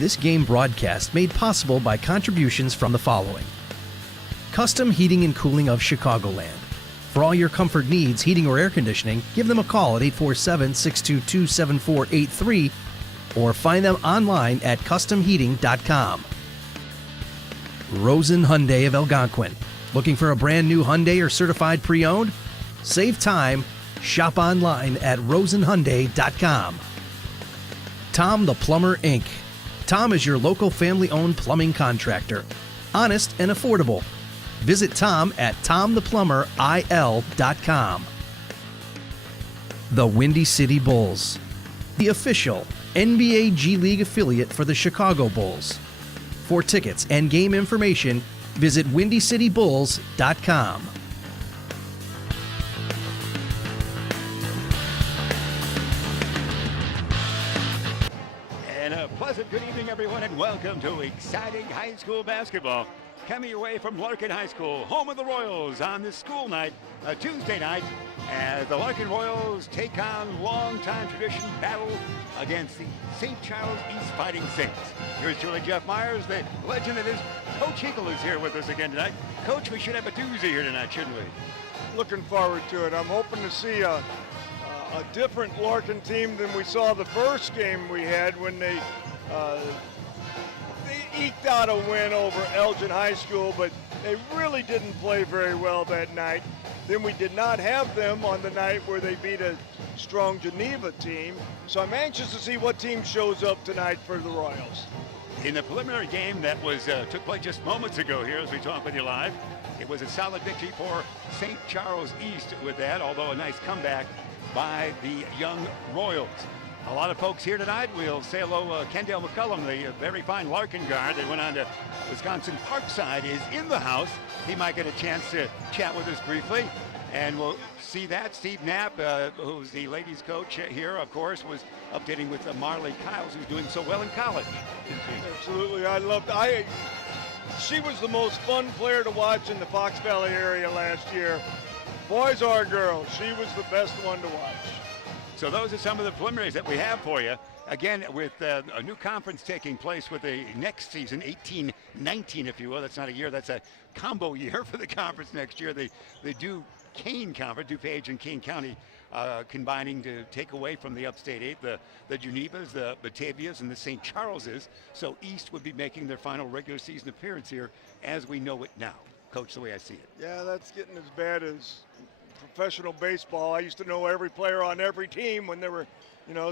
This game broadcast made possible by contributions from the following. Custom Heating and Cooling of Chicagoland. For all your comfort needs, heating or air conditioning, give them a call at 847-622-7483 or find them online at customheating.com. Rosen Hyundai of Algonquin. Looking for a brand new Hyundai or certified pre-owned? Save time. Shop online at rosenhyundai.com. Tom the Plumber, Inc. Tom is your local family-owned plumbing contractor. Honest and affordable. Visit Tom at tomtheplumberil.com. The Windy City Bulls, the official NBA G League affiliate for the Chicago Bulls. For tickets and game information, visit windycitybulls.com. And a pleasant good evening, everyone, and welcome to exciting high school basketball. Coming your way from Larkin High School, home of the Royals, on this school night, a Tuesday night, as the Larkin Royals take on longtime tradition battle against the St. Charles East Fighting Saints. Here's Julie Jeff Myers, the legend that is Coach Hinkle is here with us again tonight. Coach, we should have a doozy here tonight, shouldn't we? Looking forward to it. I'm hoping to see a different Larkin team than we saw the first game we had when they eked out a win over Elgin High School, but they really didn't play very well that night. Then we did not have them on the night where they beat a strong Geneva team. So I'm anxious to see what team shows up tonight for the Royals. In the preliminary game that was took place just moments ago here as we talk with you live, it was a solid victory for St. Charles East with that, although a nice comeback by the young Royals. A lot of folks here tonight. We'll say hello. Kendall McCullum, the very fine Larkin guard that went on to Wisconsin Parkside, is in the house. He might get a chance to chat with us briefly, and we'll see that. Steve Knapp, who's the ladies coach here, of course, was updating with Marley Kiles, who's doing so well in college. Absolutely. She was the most fun player to watch in the Fox Valley area last year. Boys or girls, she was the best one to watch. So those are some of the preliminaries that we have for you. Again, with a new conference taking place with the next season, 18-19, if you will. That's not a year, that's a combo year for the conference next year. The Duquesne Conference, DuPage and Kane County, combining to take away from the Upstate 8, the Genevas, the Batavias, and the St. Charleses. So East would be making their final regular season appearance here as we know it now. Coach, the way I see it. Yeah, that's getting as bad as professional baseball. I used to know every player on every team when there were,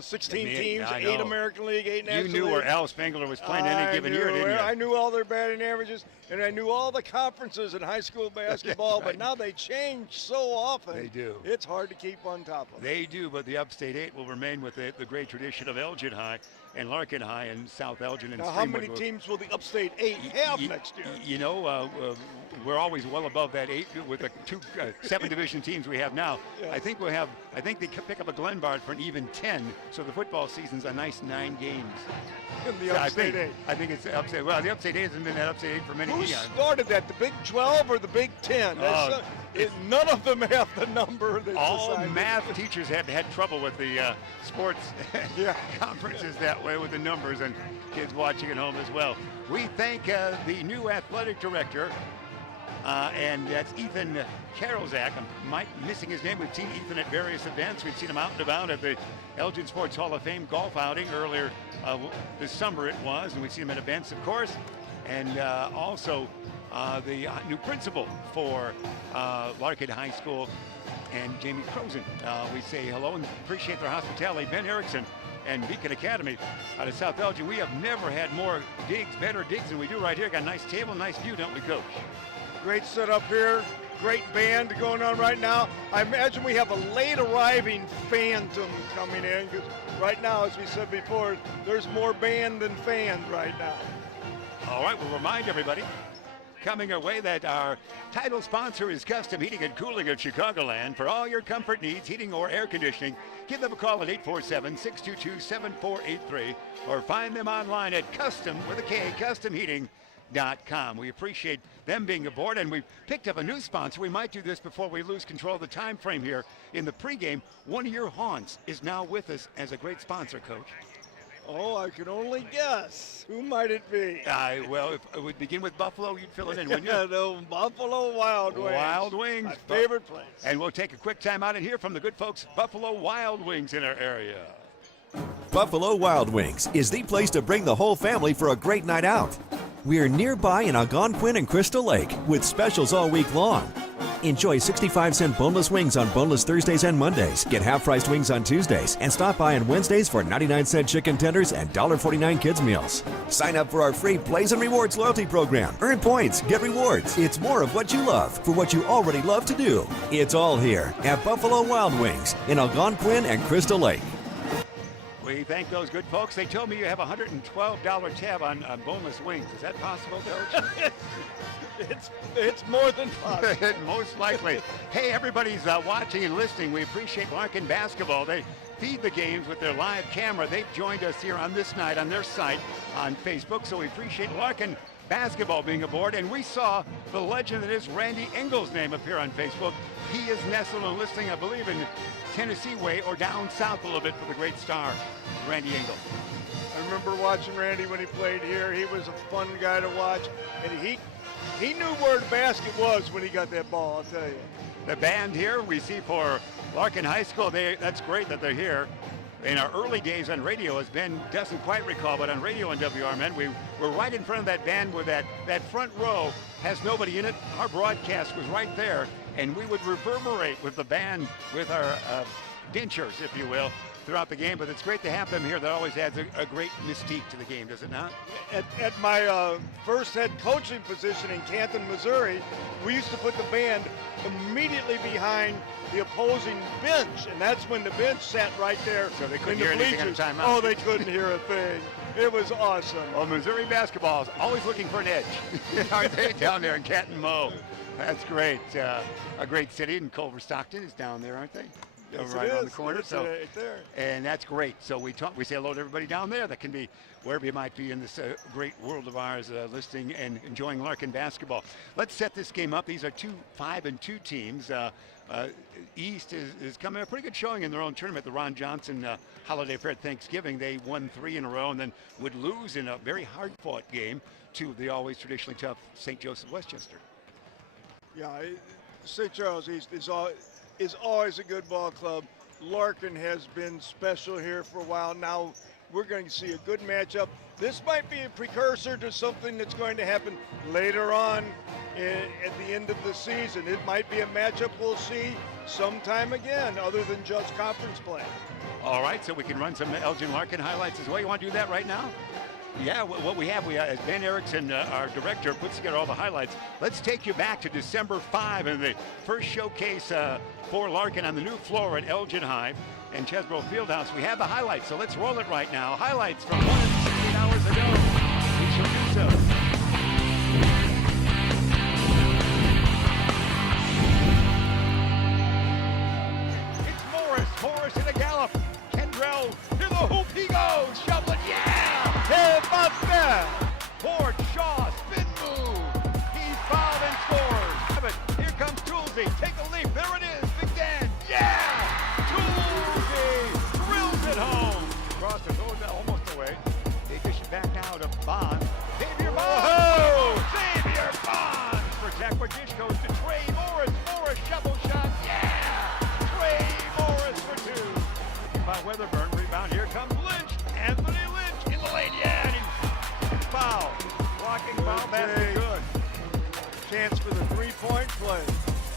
16 teams, 8 American League, 8 National League. You knew where Al Spangler was playing any given year, didn't you? I knew all their batting averages, and I knew all the conferences in high school basketball, right. But now they change so often. They do. It's hard to keep on top of. They do, but the Upstate 8 will remain with the great tradition of Elgin High and Larkin High and South Elgin. And now, how many teams will the Upstate 8 have next year? We're always well above that 8 with the 7 division teams we have now. Yeah. I think they pick up a Glenbard for an even 10, so the football season's a nice 9 games. In the Upstate 8. I think it's the Upstate. Well, the Upstate 8 hasn't been that Upstate 8 for many years. Who started that, the Big 12 or the Big 10? None of them have the number. All math teachers had trouble with the sports conferences that way with the numbers, and kids watching at home as well. We thank the new athletic director, and that's Ethan Karolzak. I'm missing his name. We've seen Ethan at various events. We've seen him out and about at the Elgin Sports Hall of Fame golf outing earlier this summer it was, and we've seen him at events, of course, and also the new principal for Larkin High School, and Jamie Crozen. We say hello and appreciate their hospitality. Ben Erickson and Beacon Academy out of South Elgin. We have never had more digs, better digs than we do right here. Got a nice table, nice view, don't we, Coach? Great setup here. Great band going on right now. I imagine we have a late arriving Phantom coming in, because right now, as we said before, there's more band than fans right now. All right, we'll remind everybody coming our way that our title sponsor is Custom Heating and Cooling of Chicagoland. For all your comfort needs, heating or air conditioning, give them a call at 847-622-7483 or find them online at customheating.com. We appreciate them being aboard, and we've picked up a new sponsor. We might do this before we lose control of the time frame here in the pregame. One of your haunts is now with us as a great sponsor, Coach. Oh, I can only guess. Who might it be? Well, if it would begin with Buffalo, you'd fill it in, wouldn't you? The Buffalo Wild Wings. Wild Wings. My favorite place. And we'll take a quick time out and hear from the good folks at Buffalo Wild Wings in our area. Buffalo Wild Wings is the place to bring the whole family for a great night out. We're nearby in Algonquin and Crystal Lake with specials all week long. Enjoy 65-cent boneless wings on boneless Thursdays and Mondays. Get half-priced wings on Tuesdays and stop by on Wednesdays for 99-cent chicken tenders and $1.49 kids meals. Sign up for our free Plays and Rewards loyalty program. Earn points, get rewards. It's more of what you love for what you already love to do. It's all here at Buffalo Wild Wings in Algonquin and Crystal Lake. We thank those good folks. They told me you have a $112 tab on boneless wings. Is that possible, Coach? It's more than possible. Most likely. Hey, everybody's watching and listening. We appreciate Larkin basketball. They feed the games with their live camera. They've joined us here on this night on their site on Facebook. So we appreciate Larkin basketball being aboard. And we saw the legend that is Randy Engel's name appear on Facebook. He is nestled and listening, I believe, in Tennessee way or down south a little bit for the great star, Randy Engel. I remember watching Randy when he played here. He was a fun guy to watch, and he knew where the basket was when he got that ball, I'll tell you. The band here we see for Larkin High School, that's great that they're here. In our early days on radio, as Ben doesn't quite recall, but on radio on WRMN, we were right in front of that band where that front row has nobody in it. Our broadcast was right there, and we would reverberate with the band, with our dentures, if you will, throughout the game. But it's great to have them here. That always adds a great mystique to the game, does it not? At my first head coaching position in Canton, Missouri, we used to put the band immediately behind the opposing bench, and that's when the bench sat right there. So they couldn't in hear the anything bleachers. on timeout. Oh, they couldn't hear a thing. It was awesome. Well, Missouri basketball is always looking for an edge, aren't they, down there in Canton Mo? That's great. A great city, and Culver Stockton is down there, aren't they? Yes, right on the corner. It's right there. And that's great. So we say hello to everybody down there that can be wherever you might be in this great world of ours, listening and enjoying Larkin basketball. Let's set this game up. These are 5-2 teams. East is coming a pretty good showing in their own tournament. The Ron Johnson Holiday Fair at Thanksgiving, they won 3 in a row and then would lose in a very hard-fought game to the always traditionally tough St. Joseph Westchester. Yeah, St. Charles East is always a good ball club. Larkin has been special here for a while. Now we're going to see a good matchup. This might be a precursor to something that's going to happen later on at the end of the season. It might be a matchup we'll see sometime again other than just conference play. All right, so we can run some Elgin Larkin highlights as well. You want to do that right now? Yeah, what we have, as Ben Erickson, our director, puts together all the highlights. Let's take you back to December 5 and the first showcase for Larkin on the new floor at Elgin High and Chesbrough Fieldhouse. We have the highlights, so let's roll it right now. Highlights from 168 hours ago. We shall do so. It's Morris in a gallop. Kendrell to the hoop he goes. Shoveling, yeah! Hey, about that! Ford Shaw, spin move. He's fouled and scores. Here comes Toolsy. Take a leap. There it is. Big Dan. Yeah! Toolsy drills it home. Cross the road, almost away. They dish it back now to Bonds. Xavier Bonds. Oh! Xavier Bonds. Protect where dish goes to Trey Morris. Morris shovel shot. Yeah! Trey Morris for 2. By Weatherburn. Rebound. Here comes Lynch. Anthony Lynch in the lane. Yeah! Foul. Blocking foul. Basket good. Chance for the three-point play.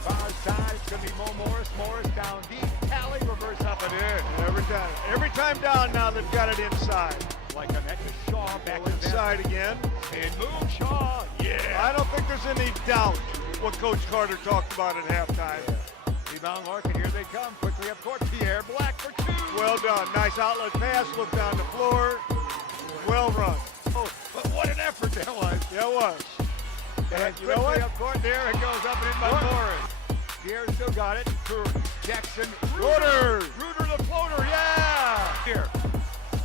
Far side. It's going to be Mo Morris. Morris down deep. Tally reverse up and in. Every time down now they've got it inside. Like a net to Shaw. Back to Inside again. And move Shaw. Yeah. I don't think there's any doubt what Coach Carter talked about at halftime. Rebound Larkin. Here they come. Quickly up court. Pierre Black for 2. Well done. Nice outlet pass. Look down the floor. Well run. Oh, but what an effort that was. Yeah, it was. And you know what? Up court, there it goes up and in by Morris. Pierre still got it. Jackson. Reuter the floater. Yeah. Here.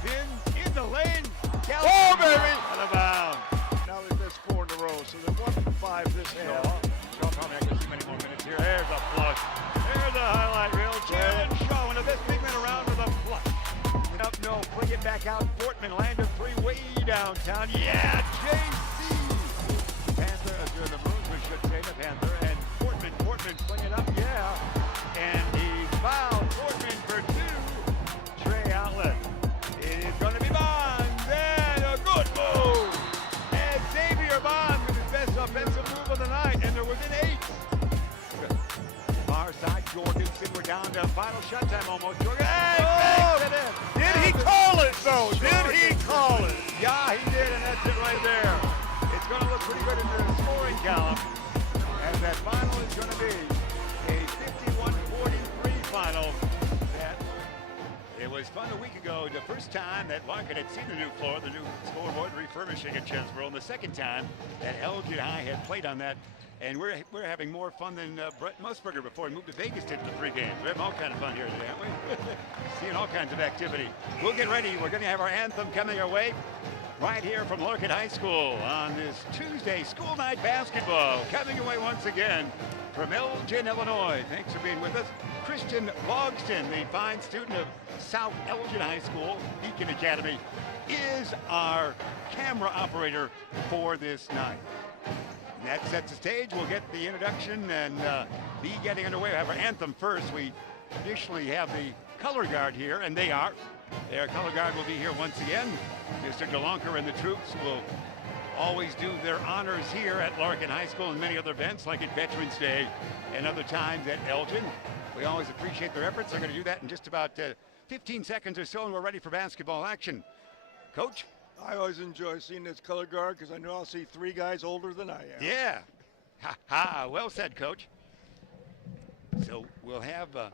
Spin in the lane. Oh, baby. Out of bounds. Now they've missed 4 in a row, so they're 1 for 5 this game. Shaw probably not going to see many more minutes here. There's a flush. There's a highlight reel. Jalen Shaw, one of the best big men around with a flush. Up, no. Bring it back out. Fortman. Portman land of three way downtown. Yeah, JC! Panther, the Maroons, we should say, the Panther. And Portman flinging up, yeah. And he fouled Portman for two. Trey outlet. It is going to be Bonds, and a good move. And Xavier Bonds with his best offensive move of the night, and they're within 8. Far side, Jorgensen. We're down to final shot time almost. Jorgensen. Hey, it in. Did he call it, though? Did he call it? Yeah, he did, and that's it right there. It's going to look pretty good in the scoring column, as that final is going to be a 51-43 final. It was fun a week ago, the first time that Larkin had seen the new floor, the new scoreboard refurbishing at Chesborough, and the second time that Elgin High had played on that. And we're having more fun than Brett Musburger before he moved to Vegas to the pregame. We're having all kinds of fun here today, aren't we? Seeing all kinds of activity. We'll get ready. We're going to have our anthem coming our way right here from Larkin High School on this Tuesday school night basketball. Coming away once again from Elgin, Illinois. Thanks for being with us. Christian Logston, the fine student of South Elgin High School, Beacon Academy, is our camera operator for this night. And that sets the stage. We'll get the introduction and be getting underway. We'll have our anthem first. We traditionally have the color guard here, and they are. Their color guard will be here once again. Mr. DeLonker and the troops will always do their honors here at Larkin High School and many other events, like at Veterans Day and other times at Elgin. We always appreciate their efforts. They're going to do that in just about 15 seconds or so, and we're ready for basketball action. Coach? I always enjoy seeing this color guard because I know I'll see 3 guys older than I am. Yeah. Ha ha. Well said, Coach. So we'll have our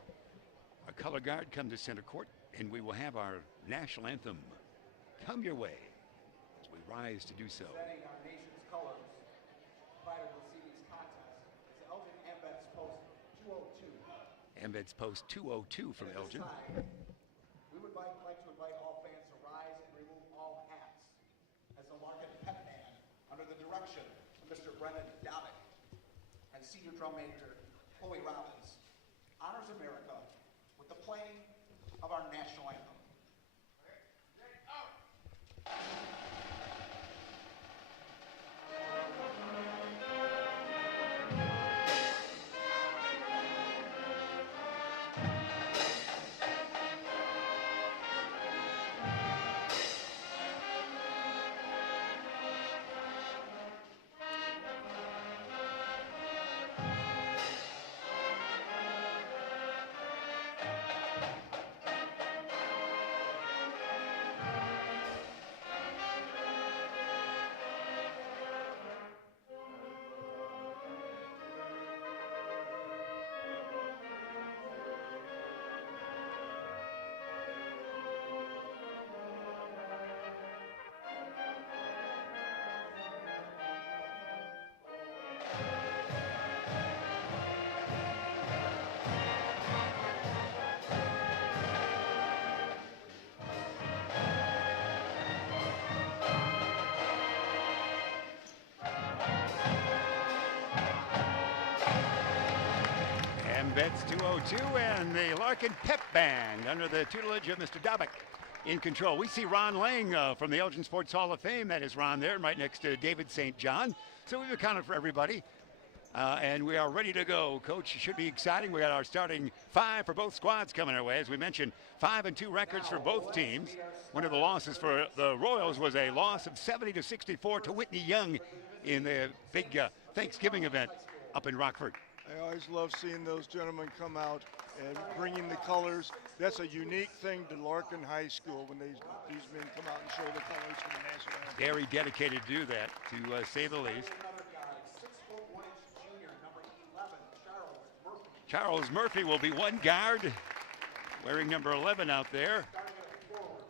color guard come to center court, and we will have our national anthem come your way as we rise to do so. Presenting our nation's colors, provided we'll see these contests, is Elgin Embeds Post 202. Embeds Post 202 from Elgin. We would like to invite all fans to rise and remove all hats as the Larkin Pep Band, under the direction of Mr. Brendan Dobick and Senior Drum Major Chloe Robbins, honors America with the playing of our national anthem. Embeds 202 and the Larkin Pep Band under the tutelage of Mr. Dobick in control. We see Ron Lang from the Elgin Sports Hall of Fame. That is Ron there, right next to David St. John. So we've accounted for everybody. And we are ready to go. Coach, it should be exciting. We got our starting 5 for both squads coming our way. As we mentioned, 5-2 records for both teams. One of the losses for the Royals was a loss of 70-64 to Whitney Young in the big Thanksgiving event up in Rockford. I always love seeing those gentlemen come out and bringing the colors. That's a unique thing to Larkin High School when these men come out and show the colors for the national anthem. Very dedicated to do that, to say the least. Another guy, 6'1" junior, number 11, Charles Murphy. Charles Murphy will be one guard, wearing number 11 out there. Starting at forward,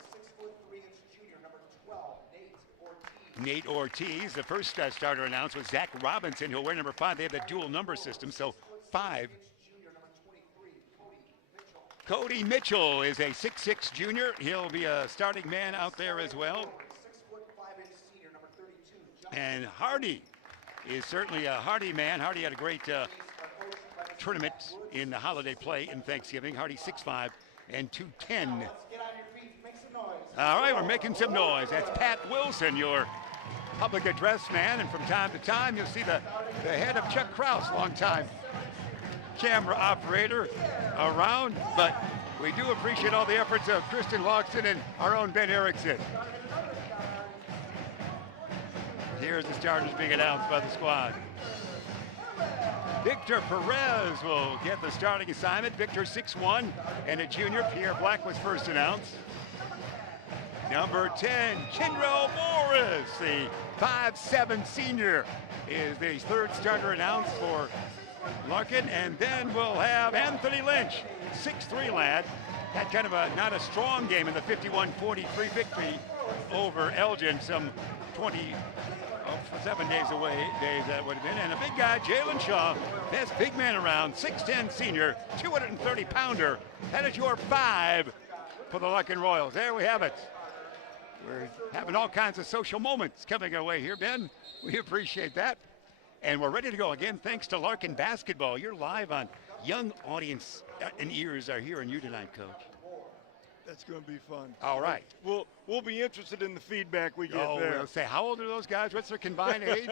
6'3" junior, number 12, Nate Ortiz. Nate Ortiz, the first starter announced was Zach Robinson. He'll wear number 5. They have that dual number system, so 5. Junior, number 23, Cody Mitchell. Cody Mitchell is a 6'6" junior. He'll be a starting man out there as well. 6'5" senior, number 32, John. And Hardy is certainly a Hardy man. Hardy had a great tournament in the holiday play in Thanksgiving. Hardy 6'5" and 210. Let's get on your feet, make some noise. All right, we're making some noise. That's Pat Wilson, your public address man, and from time to time you'll see the head of Chuck Kraus, longtime camera operator around, but we do appreciate all the efforts of Kristen Logston and our own Ben Erickson. Here's the starters being announced by the squad. Victor Perez will get the starting assignment. Victor 6'1", and a junior. Pierre Black was first announced. Number 10, Kendra Morris, the 5'7" senior, is the third starter announced for Larkin. And then we'll have Anthony Lynch, 6'3" lad. Had kind of not a strong game in the 51-43 victory over Elgin, some 7 days that would have been. And a big guy, Jalen Shaw, best big man around, 6'10" senior, 230-pounder. That is your 5 for the Larkin Royals. There we have it. We're having all kinds of social moments coming our way here, Ben. We appreciate that. And we're ready to go again, thanks to Larkin Basketball. You're live on Young Audience and Ears are hearing you tonight, Coach. That's going to be fun. All right. We'll be interested in the feedback we get there. We'll say, how old are those guys? What's their combined age?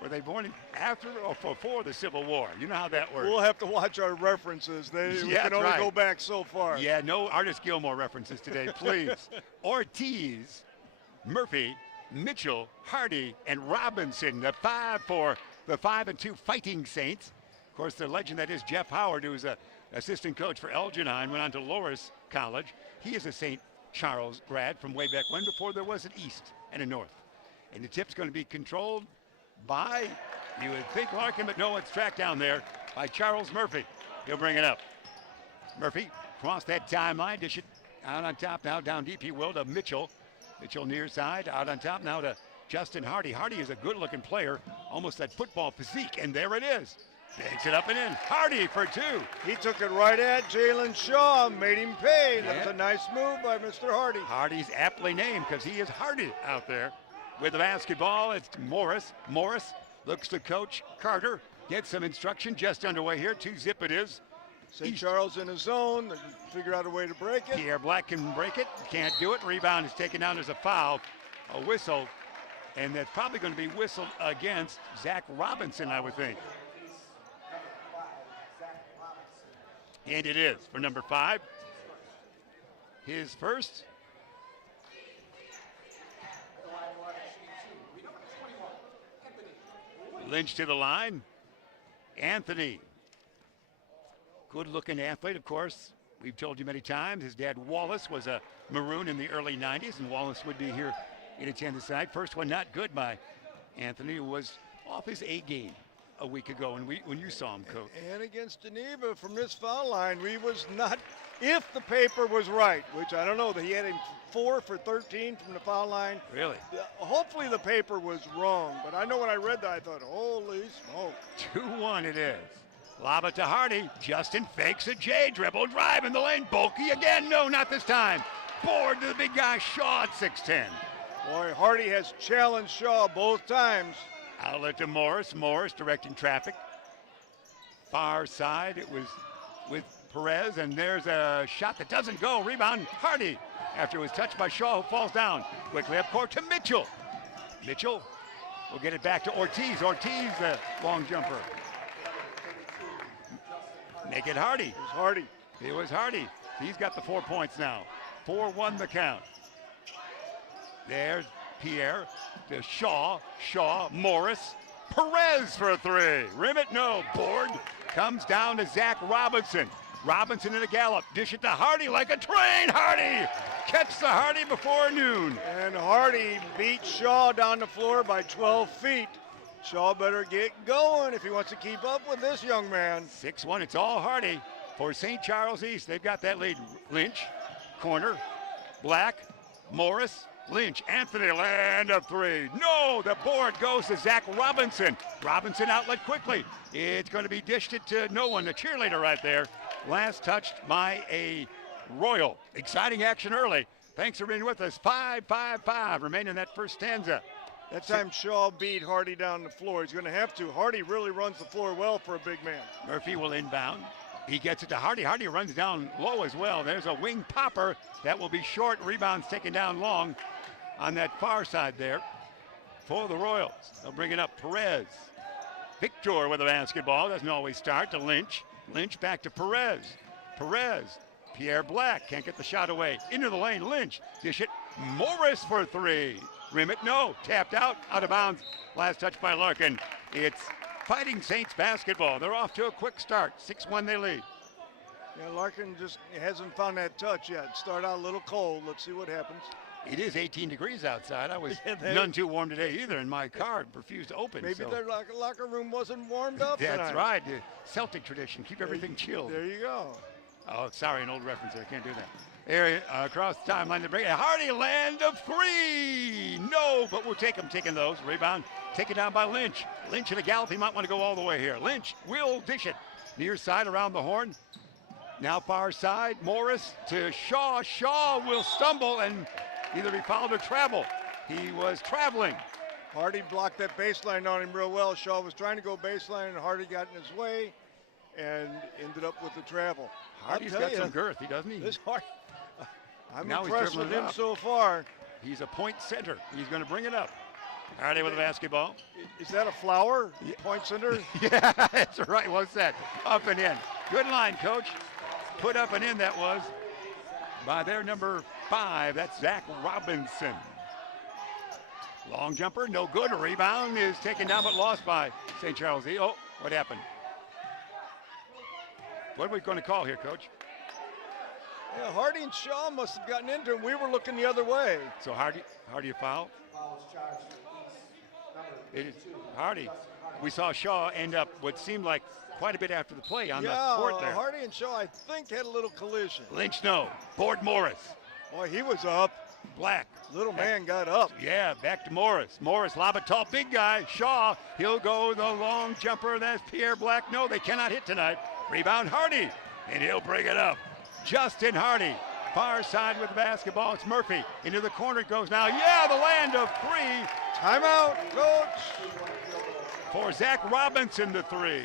Were they born after or before the Civil War? You know how that works. We'll have to watch our references. We can only go back so far. Yeah, no Artis Gilmore references today, please. Ortiz, Murphy, Mitchell, Hardy, and Robinson, the 5 for the 5 and 2 Fighting Saints. Of course, the legend that is Jeff Howard, who was an assistant coach for Elgin, went on to Loras College. He is a St. Charles grad from way back when, before there was an East and a North. And the tip's going to be controlled by, you would think, Larkin, but no, it's tracked down there by Charles Murphy. He'll bring it up. Murphy cross that timeline, dish it out on top, now down deep he will to Mitchell. Mitchell near side, out on top now to Justin Hardy. Hardy is a good-looking player, almost that football physique, and there it is. Takes it up and in. Hardy for 2. He took it right at Jalen Shaw, made him pay. That was a nice move by Mr. Hardy. Hardy's aptly named because he is Hardy out there. With the basketball, it's Morris. Morris looks to Coach Carter. Gets some instruction just underway here. 2-zip it is. St. Charles in his zone. They figure out a way to break it. Pierre Black can break it. Can't do it. Rebound is taken down. There's a foul. A whistle. And that's probably going to be whistled against Zach Robinson, I would think. And it is for number 5. His first. Lynch to the line. Anthony. Good-looking athlete, of course. We've told you many times. His dad, Wallace, was a Maroon in the early 90s, and Wallace would be here in attendance tonight. First one not good by Anthony, who was off his A game a week ago when you saw him, Coach. And against Geneva from this foul line, he was not, if the paper was right, which I don't know, that he had him 4 for 13 from the foul line. Really? Hopefully the paper was wrong, but I know when I read that, I thought, holy smoke. 2-1 it is. Lob it to Hardy. Justin fakes a J dribble, drive in the lane. Bulky again. No, not this time. Board to the big guy, Shaw at 6'10". Boy, Hardy has challenged Shaw both times. Outlet to Morris. Morris directing traffic. Far side, it was with Perez, and there's a shot that doesn't go. Rebound, Hardy, after it was touched by Shaw, who falls down. Quickly up court to Mitchell. Mitchell will get it back to Ortiz. Ortiz, the long jumper. Make it Hardy. It was Hardy. It was Hardy. He's got the 4 points now. 4-1 the count. There's Pierre to Shaw. Shaw, Morris. Perez for a 3. Rim it, no. Board comes down to Zach Robinson. Robinson in a gallop. Dish it to Hardy like a train. Hardy! Catch the Hardy before noon. And Hardy beat Shaw down the floor by 12 feet. Shaw better get going if he wants to keep up with this young man. 6-1, it's all Hardy for St. Charles East. They've got that lead. Lynch, corner, Black, Morris, Lynch, Anthony, land of 3. No, the board goes to Zach Robinson. Robinson outlet quickly. It's going to be dished it to no one, the cheerleader right there. Last touched by a Royal. Exciting action early. Thanks for being with us. 5-5-5 remaining in that first stanza. That time Shaw beat Hardy down the floor. He's going to have to. Hardy really runs the floor well for a big man. Murphy will inbound. He gets it to Hardy. Hardy runs down low as well. There's a wing popper that will be short. Rebound's taken down long on that far side there for the Royals. They'll bring it up. Perez. Victor with the basketball. Doesn't always start to Lynch. Lynch back to Perez. Perez. Pierre Black can't get the shot away. Into the lane. Lynch. Dish it. Morris for three. Rim it. No. Tapped out. Out of bounds. Last touch by Larkin. It's Fighting Saints basketball. They're off to a quick start. 6-1 they lead. Yeah, Larkin just hasn't found that touch yet. Start out a little cold. Let's see what happens. It is 18 degrees outside. I was none too warm today either, and my car refused to open. Maybe their locker room wasn't warmed up That's tonight. right. The Celtic tradition. Keep everything chilled. There you go. Oh, sorry, an old reference there. I can't do that. Area across the timeline to break. Hardy land of three. No, but we'll take them. Taking those. Rebound taken down by Lynch. Lynch in a gallop. He might want to go all the way here. Lynch will dish it. Near side around the horn. Now far side. Morris to Shaw. Shaw will stumble and either be fouled or travel. He was traveling. Hardy blocked that baseline on him real well. Shaw was trying to go baseline, and Hardy got in his way and ended up with the travel. Hardy's got some girth, doesn't he? This Hardy, I'm Now he's impressed with dribbling him it up. so far. He's a point center. He's going to bring it up. Hardy with the basketball. Is that a flower? Point center? Yeah, that's right. What's that? Up and in. Good line, Coach. Put up and in that was by their number 5. That's Zach Robinson. Long jumper, no good. A rebound is taken down but lost by St. Charles E. Oh, what happened? What are we going to call here, Coach? Yeah, Hardy and Shaw must have gotten into him. We were looking the other way. So Hardy a foul? It is Hardy. We saw Shaw end up what seemed like quite a bit after the play on the court there. Hardy and Shaw, I think, had a little collision. Lynch, no. Board Morris. Boy, he was up. Black. Little man got up. Yeah, back to Morris. Morris, lob it tall, big guy. Shaw, he'll go the long jumper. That's Pierre Black. No, they cannot hit tonight. Rebound Hardy, and he'll bring it up. Justin Hardy, far side with the basketball. It's Murphy. Into the corner it goes now. Yeah, the land of three. Timeout, Coach. For Zach Robinson, the three.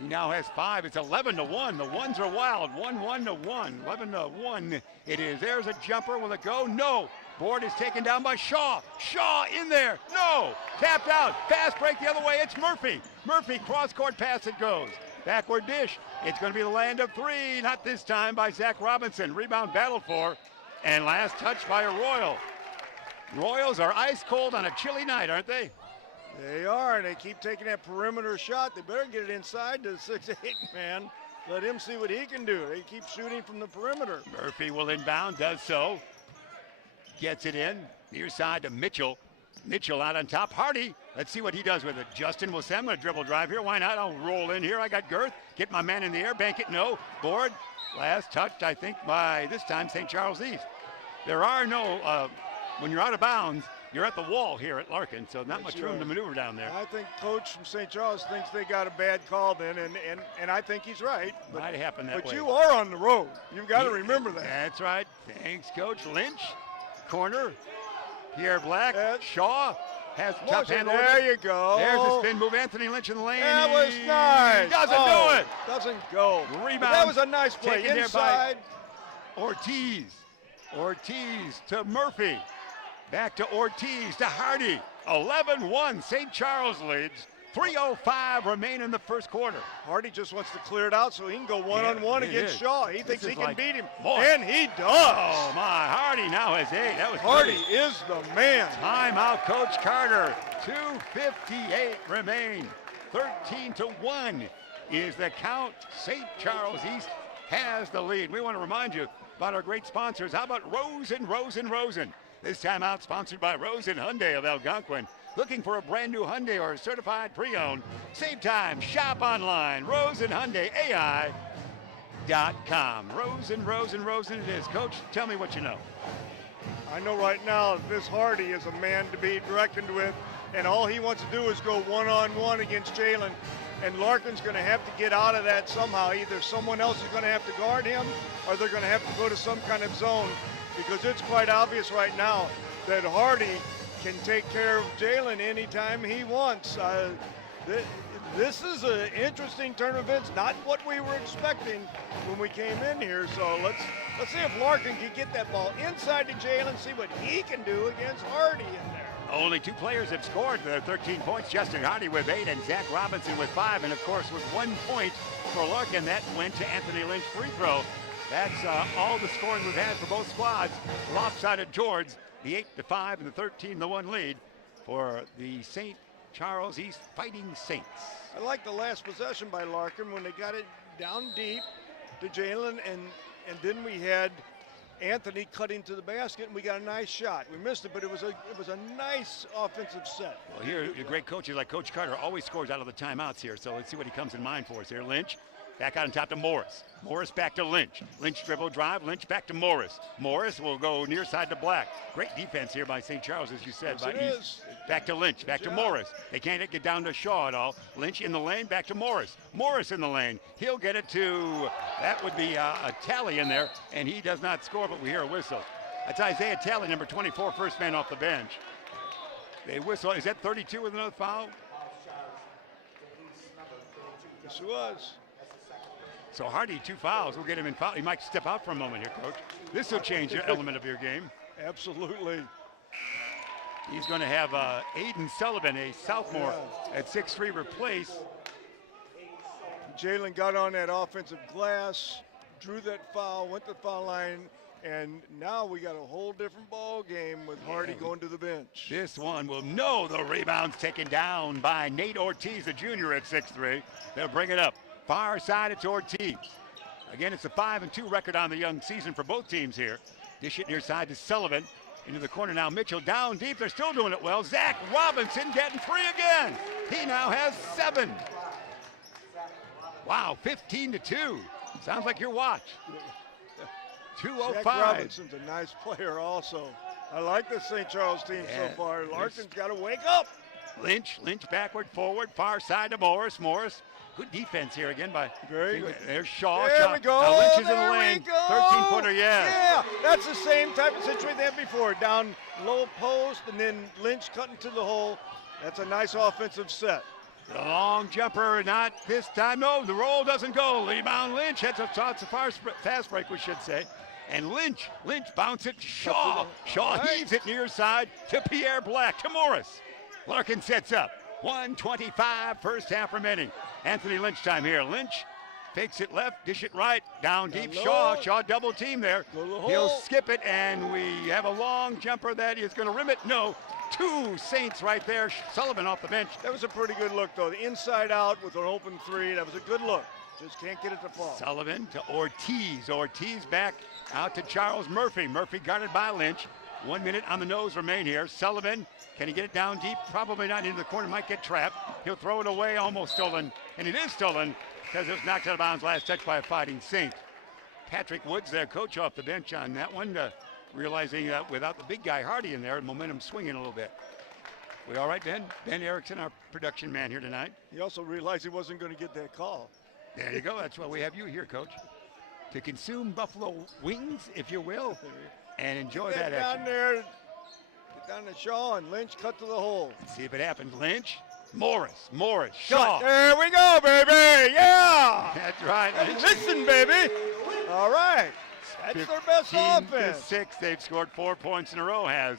He now has 5. It's 11-1. The ones are wild. 1-1-1. 11-1. It is. There's a jumper. Will it go? No. Board is taken down by Shaw. Shaw in there. No. Tapped out. Fast break the other way. It's Murphy. Murphy, cross-court pass it goes. Backward dish. It's going to be the land of three. Not this time by Zach Robinson. Rebound battled for. And last touch by a Royal. Royals are ice cold on a chilly night, aren't they? They are, and they keep taking that perimeter shot. They better get it inside the 6'8" man. Let him see what he can do. They keep shooting from the perimeter. Murphy will inbound, does so. Gets it in. Near side to Mitchell. Mitchell out on top. Hardy, let's see what he does with it. Justin will say, I'm going to dribble drive here. Why not? I'll roll in here. I got girth. Get my man in the air. Bank it. No. Board. Last touched, I think, by this time St. Charles East. There are no, when you're out of bounds, you're at the wall here at Larkin, so not much room to maneuver down there. I think Coach from St. Charles thinks they got a bad call then, and I think he's right. Might happen that way. But you are on the road. You've got to remember that. That's right. Thanks, Coach. Lynch, corner. Pierre Black. That's Shaw has tough handle. There you go. There's the spin move. Anthony Lynch in the lane. That was nice. Doesn't do it. Doesn't go. Rebound. But that was a nice play. Taken Inside. Ortiz. Ortiz to Murphy. Back to Ortiz to Hardy. 11-1. St. Charles leads. 3:05 remain in the first quarter. Hardy just wants to clear it out so he can go one-on-one against Shaw. He thinks he can beat him. Boy. And he does. Oh, my. Hardy now has 8. That was Hardy pretty. is the man. Timeout, Coach Carter. 2:58 remain. 13-1 is the count. St. Charles East has the lead. We want to remind you about our great sponsors. How about Rosen? This time out sponsored by Rosen Hyundai of Algonquin. Looking for a brand new Hyundai or certified pre-owned? Save time, shop online. RosenHyundaiAI.com. Rosen it is. Coach, tell me what you know. I know right now this Hardy is a man to be reckoned with, and all he wants to do is go one-on-one against Jalen. And Larkin's going to have to get out of that somehow. Either someone else is going to have to guard him, or they're going to have to go to some kind of zone, because it's quite obvious right now that Hardy can take care of Jalen anytime he wants. This is an interesting turn of events, not what we were expecting when we came in here. So let's see if Larkin can get that ball inside to Jalen, see what he can do against Hardy in there. Only 2 players have scored their 13 points. Justin Hardy with 8 and Zach Robinson with 5. And, of course, with 1 point for Larkin, that went to Anthony Lynch free throw. That's all the scoring we've had for both squads. Lopsided towards the 8-5 and the 13-1 lead for the St. Charles East Fighting Saints. I like the last possession by Larkin when they got it down deep to Jalen, and then we had Anthony cutting to the basket, and we got a nice shot. We missed it, but it was a nice offensive set. Well, here, the great coaches like Coach Carter always scores out of the timeouts here, so let's see what he comes in mind for us here. Lynch, back out on top to Morris. Morris back to Lynch. Lynch dribble drive, Lynch back to Morris. Morris will go near side to Black. Great defense here by St. Charles, as you said. Yes, by East. Back to Lynch, back to Morris. They can't get down to Shaw at all. Lynch in the lane, back to Morris. Morris in the lane. He'll get it to, that would be a Talley in there, and he does not score, but we hear a whistle. That's Isaiah Talley, number 24, first man off the bench. They whistle. Is that 32 with another foul? Yes, it was. So Hardy, 2 fouls. We'll get him in foul. He might step out for a moment here, Coach. This will change the element of your game. Absolutely. He's going to have Aiden Sullivan, a sophomore, at 6'3", replace. Jalen got on that offensive glass, drew that foul, went to the foul line, and now we got a whole different ball game with Hardy going to the bench. This one will know the rebound's taken down by Nate Ortiz, the junior at 6'3". They'll bring it up. Far side, it's Ortiz. Again, it's a 5-2 record on the young season for both teams here. Dish it near side to Sullivan. Into the corner now, Mitchell down deep. They're still doing it well. Zach Robinson getting 3 again. He now has 7. Wow, 15-2. Sounds like your watch. 2:05. Zach Robinson's a nice player also. I like the St. Charles team so far. Larkin's got to wake up. Lynch backward, forward, far side to Morris. Morris, good defense here again by. Very good. There's Shaw. There we go. Now Lynch is in There the we lane. go. 13-footer, yes. Yeah, that's the same type of situation they had before. Down low post and then Lynch cutting to the hole. That's a nice offensive set. The long jumper, not this time. No, the roll doesn't go. Rebound Lynch. That's a fast break, we should say. And Lynch bounce it. Shaw heaves it near side to Pierre Black, to Morris. Larkin sets up. 1:25, first half remaining. Anthony Lynch time here. Lynch fakes it left, dish it right, down deep. Shaw double team there. He'll skip it, and we have a long jumper that is going to rim it. No, 2 Saints right there. Sullivan off the bench. That was a pretty good look, though. The inside out with an open 3. That was a good look. Just can't get it to fall. Sullivan to Ortiz. Ortiz back out to Charles Murphy. Murphy guarded by Lynch. 1 minute on the nose remain here. Sullivan, can he get it down deep? Probably not. Into the corner, might get trapped. He'll throw it away, almost stolen. And it is stolen because it was knocked out of bounds last touch by a Fighting Saint. Patrick Woods, their coach, off the bench on that one, realizing that without the big guy Hardy in there, momentum swinging a little bit. We all right, Ben? Ben Erickson, our production man here tonight. He also realized he wasn't going to get that call. There you go. That's why we have you here, Coach. To consume buffalo wings, if you will, and enjoy that action. Down there, get down to Shaw, and Lynch cut to the hole. Let's see if it happens. Lynch, Morris, Shot. Shaw. There we go, baby. Yeah. That's right. Lynch. Listen, baby. All right. That's their best offense. 15-6. They've scored 4 points in a row, has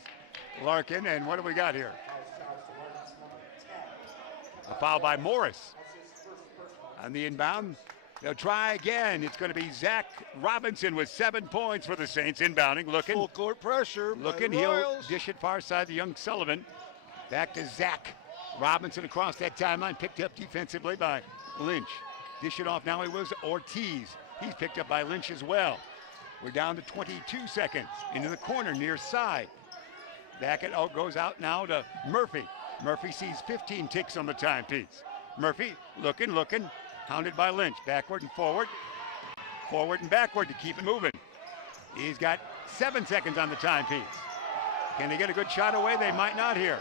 Larkin. And what do we got here? A foul by Morris. On the inbound, they'll try again. It's going to be Zach Robinson with 7 points for the Saints. Inbounding, looking. Full court pressure. Looking, he'll dish it far side to young Sullivan. Back to Zach Robinson across that timeline, picked up defensively by Lynch. Dish it off now, he was Ortiz. He's picked up by Lynch as well. We're down to 22 seconds. Into the corner, near side. Back it goes out now to Murphy. Murphy sees 15 ticks on the timepiece. Murphy looking, hounded by Lynch. Backward and forward and backward to keep it moving. He's got 7 seconds on the timepiece. Can they get a good shot away? They might not here.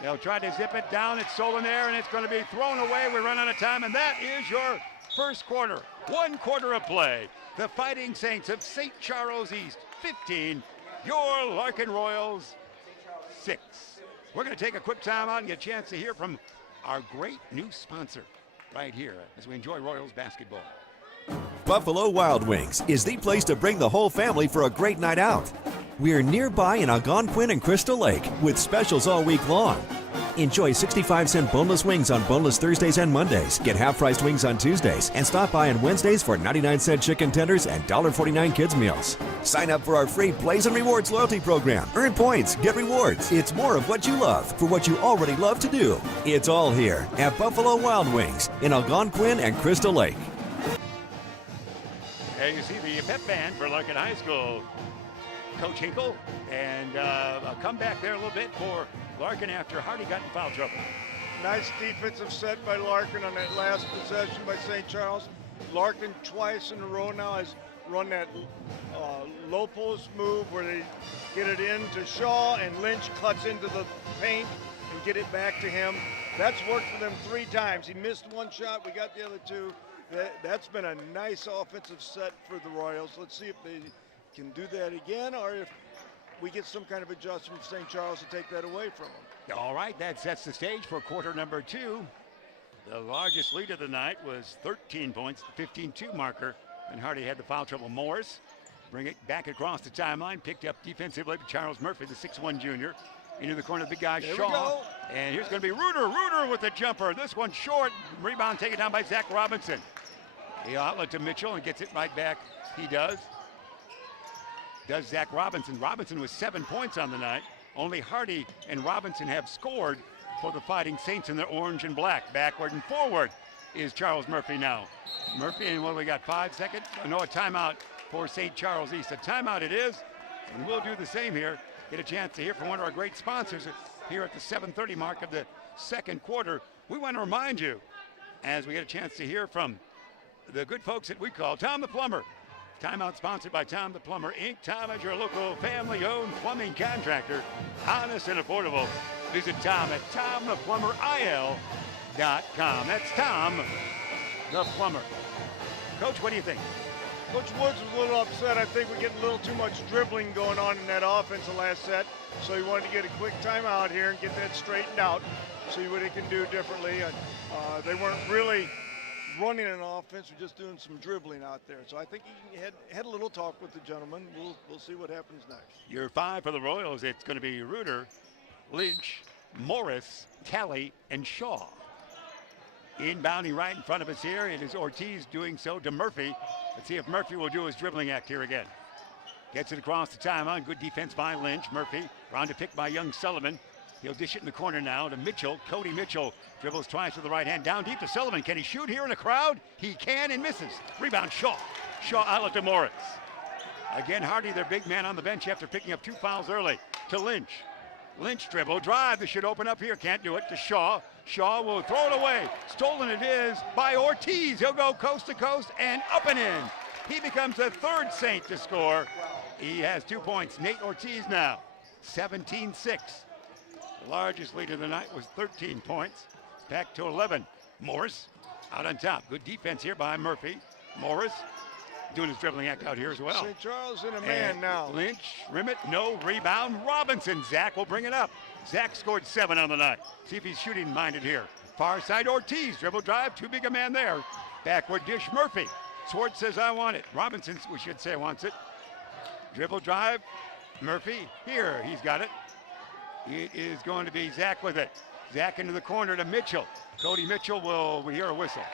They'll try to zip it down. It's stolen there, and it's going to be thrown away. We run out of time, and that is your first quarter. 1 quarter of play. The Fighting Saints of St. Charles East, 15. Your Larkin Royals, 6. We're going to take a quick timeout and get a chance to hear from our great new sponsor right here as we enjoy Royals basketball. Buffalo Wild Wings is the place to bring the whole family for a great night out. We're nearby in Algonquin and Crystal Lake with specials all week long. Enjoy 65-cent boneless wings on boneless Thursdays and Mondays. Get half-priced wings on Tuesdays. And stop by on Wednesdays for 99-cent chicken tenders and $1.49 kids meals. Sign up for our free Blaze and Rewards loyalty program. Earn points, get rewards. It's more of what you love for what you already love to do. It's all here at Buffalo Wild Wings in Algonquin and Crystal Lake. And you see the pep band for Larkin High School. Coach Hinkle, and a comeback there a little bit for Larkin after Hardy got in foul trouble. Nice defensive set by Larkin on that last possession by St. Charles. Larkin twice in a row now has run that low post move where they get it in to Shaw, and Lynch cuts into the paint and get it back to him. That's worked for them 3 times. He missed one shot. We got the other 2. That's been a nice offensive set for the Royals. Let's see if they can do that again, or if we get some kind of adjustment from St. Charles to take that away from them. All right, that sets the stage for quarter number 2. The largest lead of the night was 13 points, the 15-2 marker, and Hardy had the foul trouble. Morris bring it back across the timeline, picked up defensively by Charles Murphy, the 6'1 junior, into the corner of the big guy, There Shaw. we go. And here's going to be Reuter with the jumper. This one short, rebound taken down by Zach Robinson. The outlet to Mitchell and gets it right back. He does Zach Robinson. Robinson with 7 points on the night. Only Hardy and Robinson have scored for the Fighting Saints in their orange and black. Backward and forward is Charles Murphy now. Murphy, and what do we got, 5 seconds? No, a timeout for St. Charles East. A timeout it is, and we'll do the same here. Get a chance to hear from one of our great sponsors here at the 7:30 mark of the second quarter. We want to remind you, as we get a chance to hear from the good folks that we call Tom the Plumber. Timeout sponsored by Tom the Plumber, Inc. Tom is your local family-owned plumbing contractor, honest and affordable. Visit Tom at TomThePlumberIL.com. That's Tom the Plumber. Coach, what do you think? Coach Woods was a little upset. I think we're getting a little too much dribbling going on in that offense the last set, so he wanted to get a quick timeout here and get that straightened out, see what he can do differently. They weren't really running an offense, we're just doing some dribbling out there. So I think he had a little talk with the gentleman. We'll see what happens next. Your 5 for the Royals, it's going to be Reuter, Lynch, Morris, Talley, and Shaw. Inbounding right in front of us here, it is Ortiz doing so to Murphy. Let's see if Murphy will do his dribbling act here again. Gets it across the timeline. Good defense by Lynch. Murphy, round to pick by young Sullivan. He'll dish it in the corner now to Mitchell. Cody Mitchell dribbles twice with the right hand. Down deep to Sullivan. Can he shoot here in the crowd? He can and misses. Rebound Shaw. Shaw outlet to Morris. Again, Hardy, their big man on the bench after picking up 2 fouls early. To Lynch. Lynch dribble, drive. This should open up here. Can't do it. To Shaw. Shaw will throw it away. Stolen it is by Ortiz. He'll go coast to coast and up and in. He becomes the 3rd Saint to score. He has 2 points. Nate Ortiz now, 17-6. The largest lead of the night was 13 points. Back to 11. Morris out on top. Good defense here by Murphy. Morris doing his dribbling act out here as well. St. Charles in a man now. Lynch, Rimmett, no rebound. Robinson, Zach will bring it up. Zach scored 7 on the night. See if he's shooting minded here. Far side Ortiz, dribble drive, too big a man there. Backward dish Murphy. Swartz says I want it. Robinson, we should say, wants it. Dribble drive, Murphy, here, he's got it. It is going to be Zach with it. Zach into the corner to Mitchell. Cody Mitchell we hear a whistle.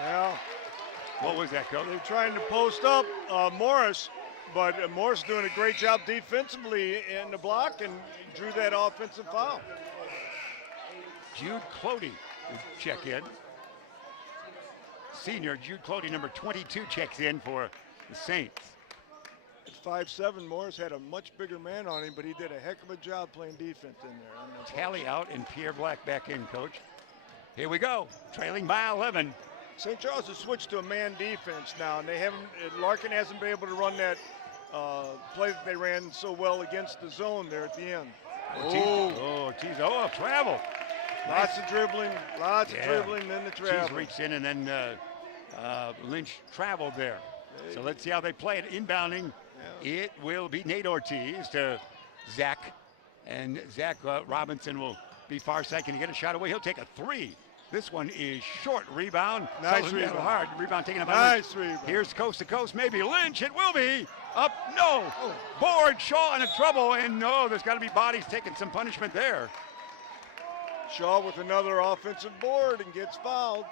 Well, what was that, Cody? they're trying to post up Morris, but Morris doing a great job defensively in the block and drew that offensive foul. Jude Clody will check in. Senior Jude Clody, number 22, checks in for the Saints. At 5'7", Morris had a much bigger man on him, but he did a heck of a job playing defense in there. Tally out and Pierre Black back in, Coach. Here we go, trailing by 11. St. Charles has switched to a man defense now, and Larkin hasn't been able to run that play that they ran so well against the zone there at the end. Ortiz, travel. Lots of dribbling, then the travel. Ortiz reached in, and then Lynch traveled there. So let's see how they play it. Inbounding, it will be Nate Ortiz to Zach. And Zach Robinson will be far side. Can he get a shot away? He'll take a three. This one is short. Rebound. Nice Sullivan rebound. hard. Rebound taken up by Nice Lynch. rebound. Here's coast to coast. Maybe Lynch. It will be. Up. No. Board. Shaw in trouble. And no, there's got to be bodies taking some punishment there. Shaw with another offensive board and gets fouled.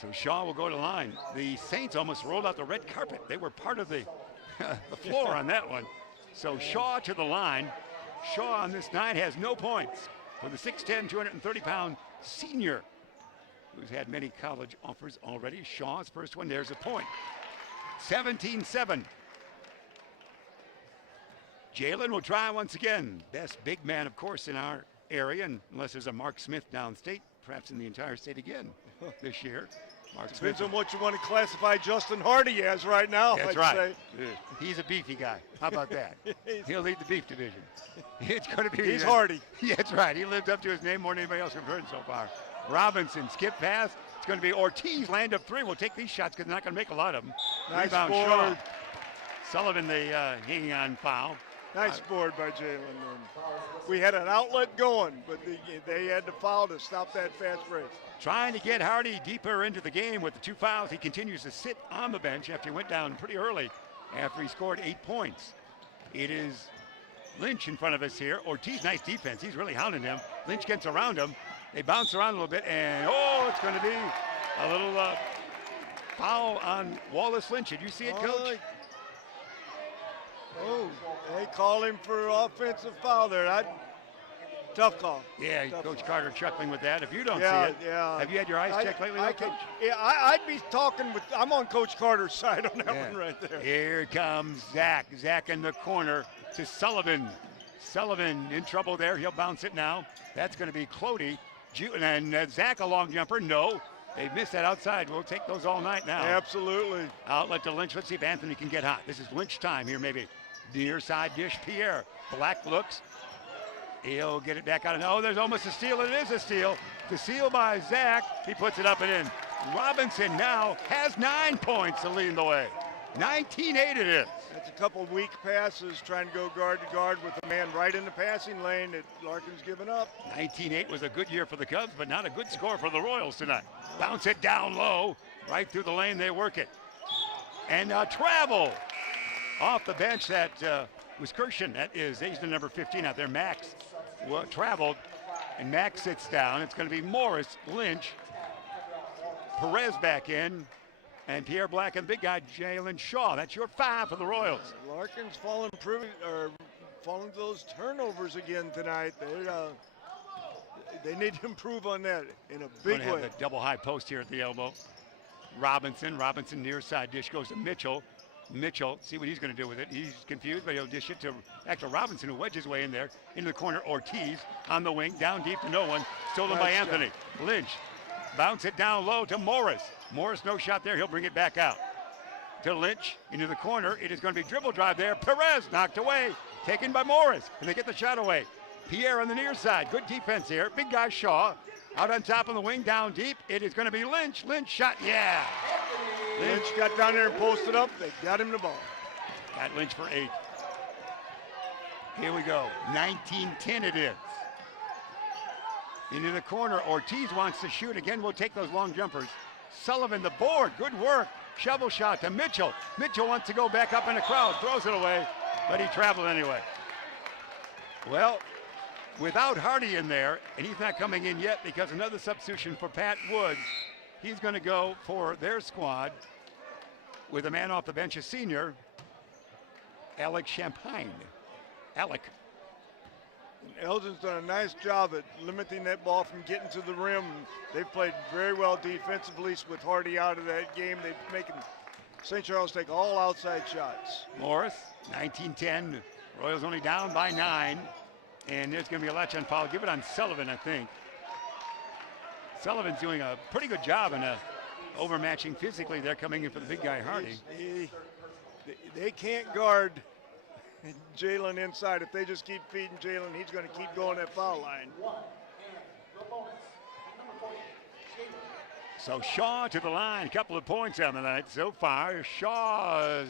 So Shaw will go to line. The Saints almost rolled out the red carpet. They were part of the, the floor on that one. So Shaw to the line. Shaw on this night has no points for the 6'10", 230-pound senior who's had many college offers already. Shaw's first one. There's a point. 17-7. Jalen will try once again. Best big man, of course, in our area, and unless there's a Mark Smith downstate, perhaps in the entire state again this year. Mark Depends Smith. on what you want to classify Justin Hardy as right now. That's I'd right. say. He's a beefy guy. How about that? He'll lead the beef division. It's going to be. He's Hardy. Yeah, that's right. He lived up to his name more than anybody else we've heard so far. Robinson, skip pass. It's going to be Ortiz, land up three. We'll take these shots because they're not going to make a lot of them. Nice Rebound board. Shaw. Sullivan, the hanging on foul. Nice board by Jalen. We had an outlet going, but they had to foul to stop that fast break. Trying to get Hardy deeper into the game with the two fouls. He continues to sit on the bench after he went down pretty early after he scored 8 points. It is Lynch in front of us here. Ortiz, nice defense. He's really hounding him. Lynch gets around him. They bounce around a little bit, and it's going to be a little foul on Wallace Lynch. Did you see it, Coach? They call him for offensive foul there. Tough call. Yeah, Tough Coach call. Carter chuckling with that. If you don't Yeah, see it, yeah. have you had your eyes checked lately, Coach? I'd be talking with. I'm on Coach Carter's side on that one right there. Here comes Zach. Zach in the corner to Sullivan. Sullivan in trouble there. He'll bounce it now. That's going to be Clody. And Zach a long jumper. No. They missed that outside. We'll take those all night now. Absolutely. Outlet to Lynch. Let's see if Anthony can get hot. This is Lynch time here maybe. Near side dish, Pierre. Black looks. He'll get it back out. There's almost a steal. It is a steal. The steal by Zach. He puts it up and in. Robinson now has 9 points to lead the way. 19-8 it is. That's a couple weak passes trying to go guard to guard with the man right in the passing lane that Larkin's given up. 19-8 was a good year for the Cubs, but not a good score for the Royals tonight. Bounce it down low. Right through the lane, they work it. And travel. Off the bench, that was Kirshen. That is Asian number 15 out there. Max traveled, and Max sits down. It's going to be Morris, Lynch, Perez back in, and Pierre Black and the big guy, Jalen Shaw. That's your 5 for the Royals. Larkin's falling to those turnovers again tonight. They need to improve on that in a big Going to way. have the double high post here at the elbow. Robinson near side dish goes to Mitchell. Mitchell, see what he's going to do with it. He's confused, but he'll dish it to Robinson, who wedges way in there. Into the corner, Ortiz on the wing, down deep to no one. Stolen by Anthony. Lynch, bounce it down low to Morris. Morris, no shot there. He'll bring it back out. To Lynch, into the corner. It is going to be dribble drive there. Perez knocked away, taken by Morris, and they get the shot away. Pierre on the near side. Good defense here. Big guy Shaw. Out on top on the wing, down deep. It is going to be Lynch. Lynch shot, yeah. Lynch got down there and posted up. They got him the ball. Got Lynch for 8. Here we go. 19-10 it is. Into the corner. Ortiz wants to shoot. Again, we'll take those long jumpers. Sullivan, the board. Good work. Shovel shot to Mitchell. Mitchell wants to go back up in the crowd. Throws it away, but he traveled anyway. Well, without Hardy in there, and he's not coming in yet because another substitution for Pat Woods. He's going to go for their squad with a man off the bench, a senior, Alec Champagne. Alec. Elgin's done a nice job at limiting that ball from getting to the rim. They've played very well defensively with Hardy out of that game. They're making St. Charles take all outside shots. Morris, 19-10. Royals only down by 9. And there's going to be a latch-on foul. Give it on Sullivan, I think. Sullivan's doing a pretty good job in overmatching physically. They're coming in for the big guy, Hardy. They can't guard Jalen inside. If they just keep feeding Jalen, he's going to keep going that foul line. So Shaw to the line. A couple of points on the night so far. Shaw's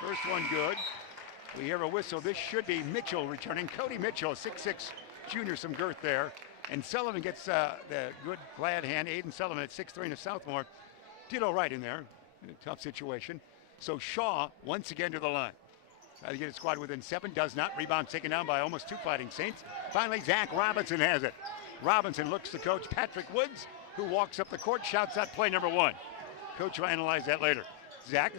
first one good. We hear a whistle. This should be Mitchell returning. Cody Mitchell, 6'6", junior, some girth there. And Sullivan gets the good glad hand. Aiden Sullivan at 6'3" and a sophomore did all right in there. In a tough situation. So Shaw once again to the line. Try to get his squad within 7. Does not. Rebound taken down by almost 2 Fighting Saints. Finally, Zach Robinson has it. Robinson looks to coach Patrick Woods, who walks up the court, shouts out play number 1. Coach will analyze that later. Zach,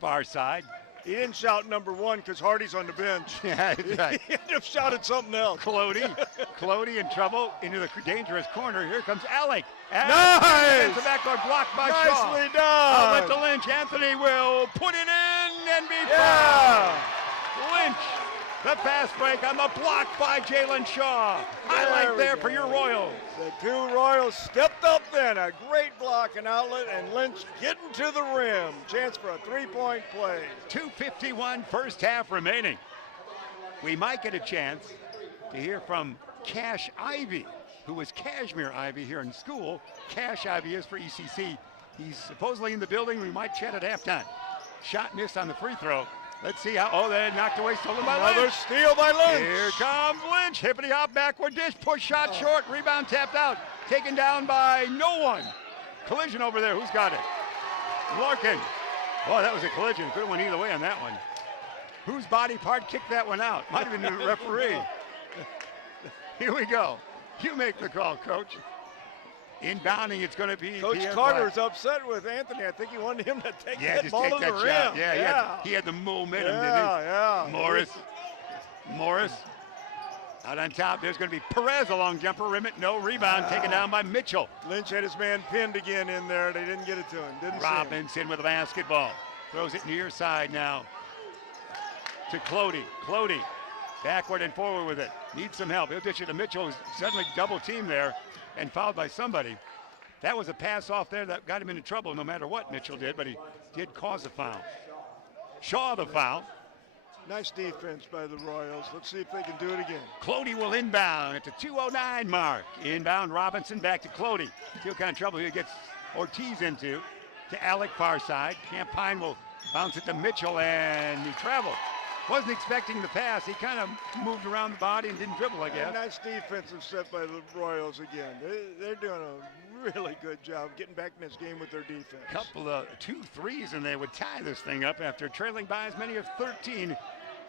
far side. He didn't shout number 1 because Hardy's on the bench. Yeah, that's right. He would have shouted something else. Clody in trouble into the dangerous corner. Here comes Alec. Nice! The backdoor blocked by Shaw. Nicely done. Outlet to Lynch. Anthony will put it in and be fouled. Lynch, the fast break on the block by Jalen Shaw. Highlight there for your Royals. The 2 Royals stepped up then. A great block and outlet, and Lynch getting to the rim. Chance for a 3-point play. 2:51 first half remaining. We might get a chance to hear from Cash Ivy, who was Cashmere Ivy here in school. Cash Ivy is for ECC. He's supposedly in the building. We might chat at halftime. Shot missed on the free throw. Let's see how, oh, they knocked away, stolen by Lynch. Another steal by Lynch. Here comes Lynch, hippity hop, backward dish, push shot short, rebound tapped out, taken down by no one. Collision over there, who's got it? Larkin. Oh, that was a collision, could have went either way on that one. Whose body part kicked that one out? Might have been the referee. Here we go. You make the call, Coach. Inbounding, it's going to be Coach Pierre Carter's Black. upset with Anthony. I think he wanted him to take Yeah, that just ball take to that the shot. rim. Yeah, he had the momentum, didn't he? Yeah. Morris. Out on top, there's going to be Perez, a long jumper, rim it, no rebound, taken down by Mitchell. Lynch had his man pinned again in there. They didn't get it to him. Didn't see him. Robinson with a basketball. Throws it near side now to Clody. Clody backward and forward with it. Needs some help. He'll dish it to Mitchell, who's suddenly double teamed there and fouled by somebody. That was a pass off there that got him into trouble no matter what Mitchell did, but he did cause a foul. Shaw the foul. Nice defense by the Royals. Let's see if they can do it again. Clody will inbound at the 2:09 mark. Inbound Robinson back to Clody. Still kind of trouble he gets Ortiz into. To Alec far side. Campine will bounce it to Mitchell and he traveled. Wasn't expecting the pass. He kind of moved around the body and didn't dribble, I guess. A nice defensive set by the Royals again. They're doing a really good job getting back in this game with their defense. Couple of 2 threes and they would tie this thing up after trailing by as many as 13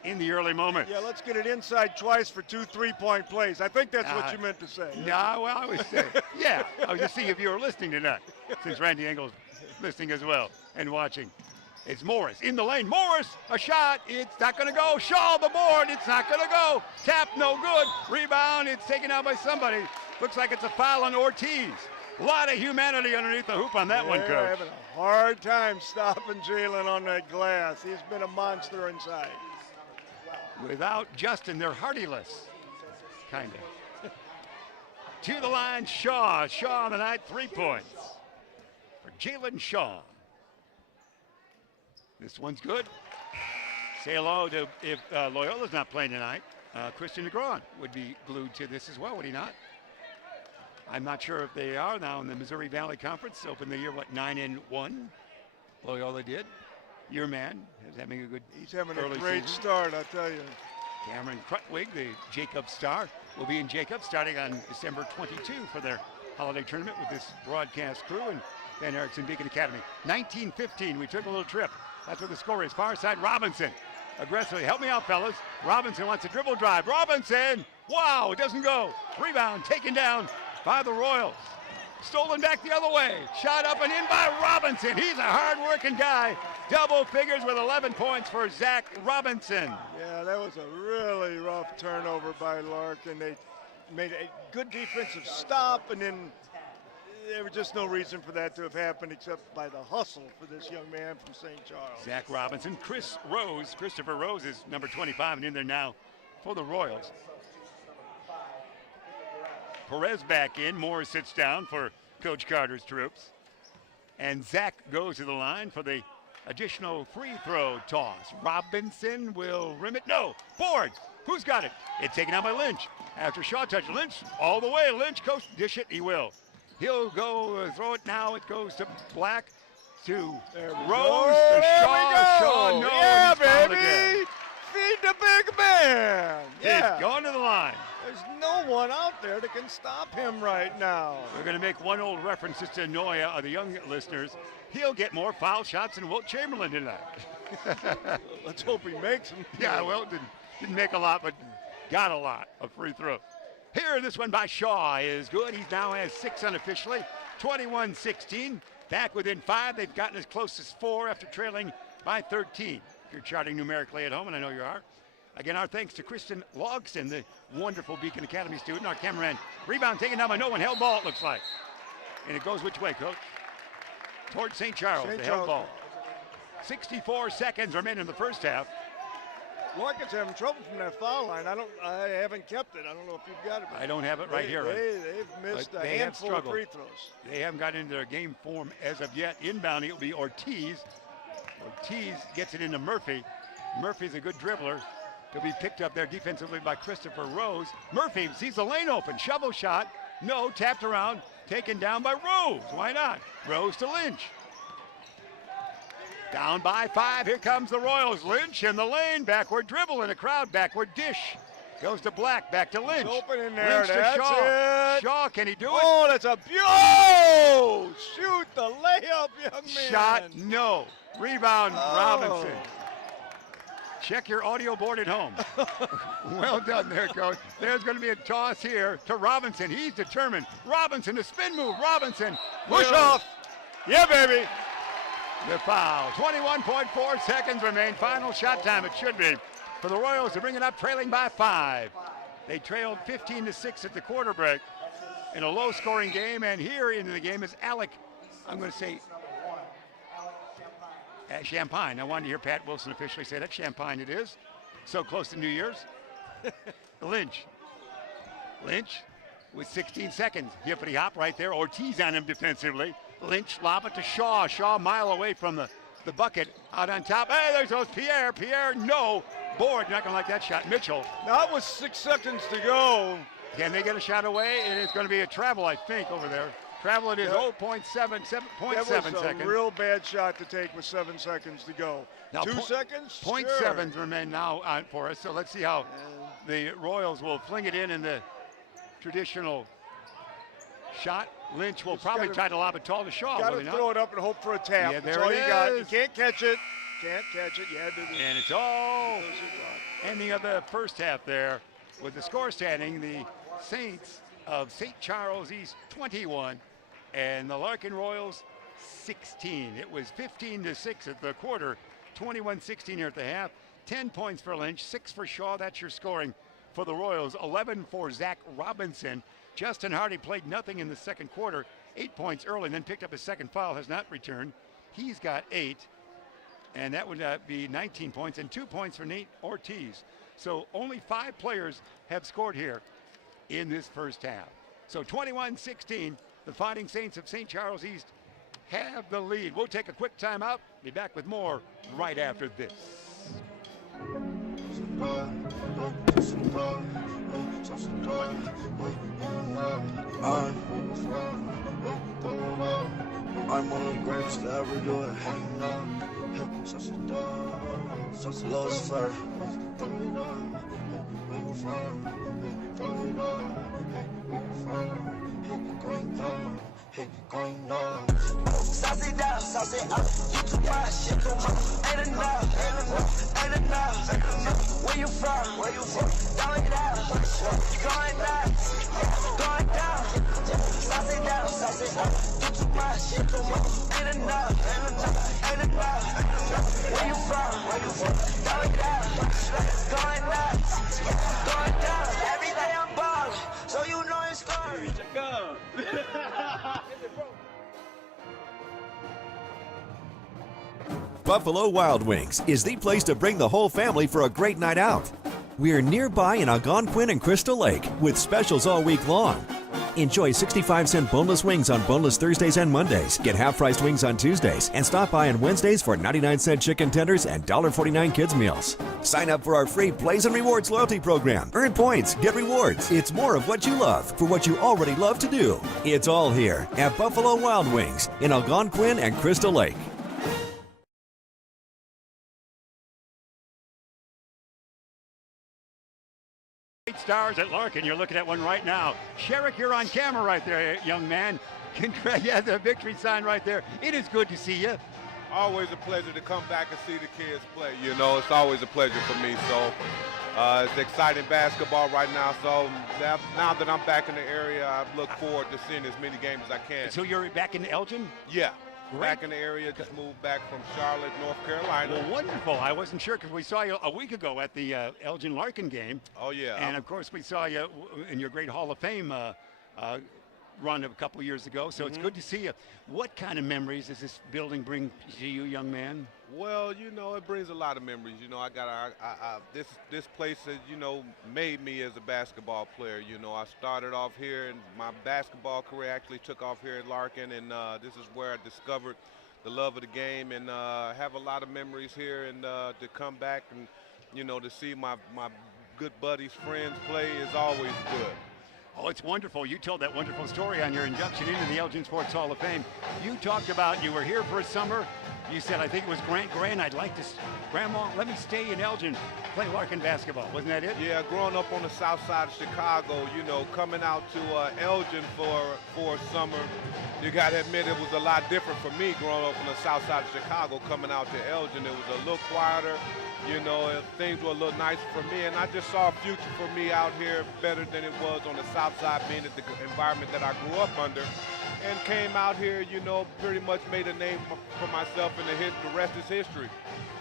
in the early moments. Yeah, let's get it inside twice for 2 3-point plays. I think that's what you meant to say. No, well, I was saying, yeah. I was just seeing if you were listening to that, since Randy Engel's listening as well and watching. It's Morris in the lane. Morris, a shot. It's not going to go. Shaw, the board. It's not going to go. Tap, no good. Rebound. It's taken out by somebody. Looks like it's a foul on Ortiz. A lot of humanity underneath the hoop on that one, Coach. They're having a hard time stopping Jalen on that glass. He's been a monster inside. Without Justin, they're Hardyless. Kind of. To the line, Shaw. Shaw on the night, 3 points for Jalen Shaw. This one's good. Say hello to, if Loyola's not playing tonight, Christian Negron would be glued to this as well, would he not? I'm not sure if they are now in the Missouri Valley Conference. Opened the year, 9-1? Loyola did. Your man is having a good He's having a early great season. start, I'll tell you. Cameron Krutwig, the Jacob star, will be in Jacob starting on December 22 for their holiday tournament with this broadcast crew and Van Erickson Beacon Academy. 19-15, we took a little trip. That's what the score is. Far side, Robinson. Aggressively, help me out, fellas. Robinson wants a dribble drive. Robinson, wow, it doesn't go. Rebound taken down by the Royals. Stolen back the other way. Shot up and in by Robinson. He's a hard-working guy. Double figures with 11 points for Zach Robinson. Yeah, that was a really rough turnover by Larkin. They made a good defensive stop, and then there was just no reason for that to have happened except by the hustle for this young man from St. Charles. Zach Robinson. Christopher Rose is number 25 and in there now for the Royals. Perez back in. Moore sits down for Coach Carter's troops. And Zach goes to the line for the additional free throw toss. Robinson will rim it. No. Board. Who's got it? It's taken out by Lynch. After Shaw touch, Lynch all the way. Lynch, coach, dish it. He will. He'll go throw it now. It goes to Black, to Rose, to Shaw. Shaw, no. Yeah, he's fouled baby. again. Feed the big man. Yeah. He's going to the line. There's no one out there that can stop him right now. We're going to make one old reference just to annoy the young listeners. He'll get more foul shots than Wilt Chamberlain tonight. Let's hope he makes them. Yeah, well, didn't make a lot, but got a lot of free throws. Here, this one by Shaw is good. He now has 6 unofficially, 21-16. Back within 5. They've gotten as close as 4 after trailing by 13. If you're charting numerically at home, and I know you are. Again, our thanks to Kristen Logston, the wonderful Beacon Academy student, our cameraman. Rebound taken down by no one. Held ball, it looks like. And it goes which way, Coach? Towards St. Charles, the held ball. 64 seconds remain in the first half. Larkin's having trouble from that foul line. I haven't kept it. I don't know if you've got it. I don't have it right here. They've missed a handful of free throws. They haven't got into their game form as of yet. Inbound, it'll be Ortiz. Ortiz gets it into Murphy. Murphy's a good dribbler. He'll be picked up there defensively by Christopher Rose. Murphy sees the lane open. Shovel shot. No, tapped around. Taken down by Rose. Why not? Rose to Lynch. Down by 5. Here comes the Royals. Lynch in the lane. Backward dribble in a crowd. Backward dish. Goes to Black. Back to Lynch. It's open in there. Lynch to Shaw. Shaw, can he do it? Oh, that's a beautiful shoot the layup, young man. Shot, no. Rebound, Robinson. Check your audio board at home. Well done there, Coach. There's going to be a toss here to Robinson. He's determined. Robinson, the spin move. Robinson. Push off. Yeah, baby. The foul. 21.4 seconds remain. Final shot time, it should be, for the Royals to bring it up, trailing by 5. They trailed 15-6 at the quarter break in a low-scoring game, and here into the game is Alec, I'm going to say, Champagne. I wanted to hear Pat Wilson officially say that. Champagne it is. So close to New Year's. Lynch. Lynch with 16 seconds. Hippity hop right there. Ortiz on him defensively. Lynch lob it to Shaw. Shaw a mile away from the bucket. Out on top. Hey, there's those Pierre. Pierre, no. Board, not going to like that shot. Mitchell. That was 6 seconds to go. Can they get a shot away? It is going to be a travel, I think, over there. Travel it is 0.7 seconds. That was a real bad shot to take with 7 seconds to go. Now, 2 seconds? 0.7s remain now on for us. So let's see how the Royals will fling it in the traditional shot. Lynch will probably try to lob it tall to Shaw. Got to throw it up and hope for a tap. Yeah, That's all you got. You can't catch it. Can't catch it. You had to. And it's all ending of the first half there with the score standing. The Saints of St. Charles East 21 and the Larkin Royals 16. It was 15-6 at the quarter, 21-16 here at the half. 10 points for Lynch, 6 for Shaw. That's your scoring for the Royals. 11 for Zach Robinson. Justin Hardy played nothing in the second quarter. 8 points early, and then picked up his second foul, has not returned. He's got 8, and that would be 19 points, and 2 points for Nate Ortiz. So only 5 players have scored here in this first half. So 21-16, the Fighting Saints of St. Charles East have the lead. We'll take a quick timeout. Be back with more right after this. I'm one of the greatest to ever do it. Lost fire. Sauce it down, sauce it up. You too much, shit too much. Ain't enough, ain't enough. Where you from? Where you from? Going down, going down, going down. Sauce it down, sauce it up. You too much, shit too much. Ain't enough, ain't enough. Where you from? Where you from? Going down, going down, going down. Every day I'm ballin', so you know it's going. Go. Buffalo Wild Wings is the place to bring the whole family for a great night out. We're nearby in Algonquin and Crystal Lake with specials all week long. Enjoy 65-cent boneless wings on boneless Thursdays and Mondays. Get half-priced wings on Tuesdays. And stop by on Wednesdays for 99-cent chicken tenders and $1.49 kids meals. Sign up for our free Plays and Rewards loyalty program. Earn points, get rewards. It's more of what you love for what you already love to do. It's all here at Buffalo Wild Wings in Algonquin and Crystal Lake. stars at Larkin. You're looking at one right now. Sherrick, you're on camera right there, young man. Yeah, the victory sign right there. It is good to see you. Always a pleasure to come back and see the kids play. You know, it's always a pleasure for me. So it's exciting basketball right now. So now that I'm back in the area, I look forward to seeing as many games as I can. So you're back in Elgin? Yeah. Great. Back in the area, just moved back from Charlotte, North Carolina. Well, wonderful. I wasn't sure because we saw you a week ago at the Elgin Larkin game. Oh, yeah. And, of course, we saw you in your great Hall of Fame run a couple years ago, so it's good to see you. What kind of memories does this building bring to you, young man? Well, you know, it brings a lot of memories. You know, this place has, you know, made me as a basketball player. You know, I started off here, and my basketball career actually took off here at Larkin, and this is where I discovered the love of the game, and have a lot of memories here, and to come back and, you know, to see my good buddies, friends play is always good. Oh, it's wonderful. You told that wonderful story on your induction into the Elgin Sports Hall of Fame. You talked about you were here for a summer. You said, I think it was Grant, I'd like to, Grandma, let me stay in Elgin, play Larkin basketball. Wasn't that it? Yeah, growing up on the south side of Chicago, you know, coming out to Elgin for a summer, you got to admit it was a lot different for me growing up on the south side of Chicago. Coming out to Elgin, it was a little quieter. You know, things were a little nicer for me, and I just saw a future for me out here better than it was on the south side, being at the environment that I grew up under, and came out here, you know, pretty much made a name for myself, and the rest is history.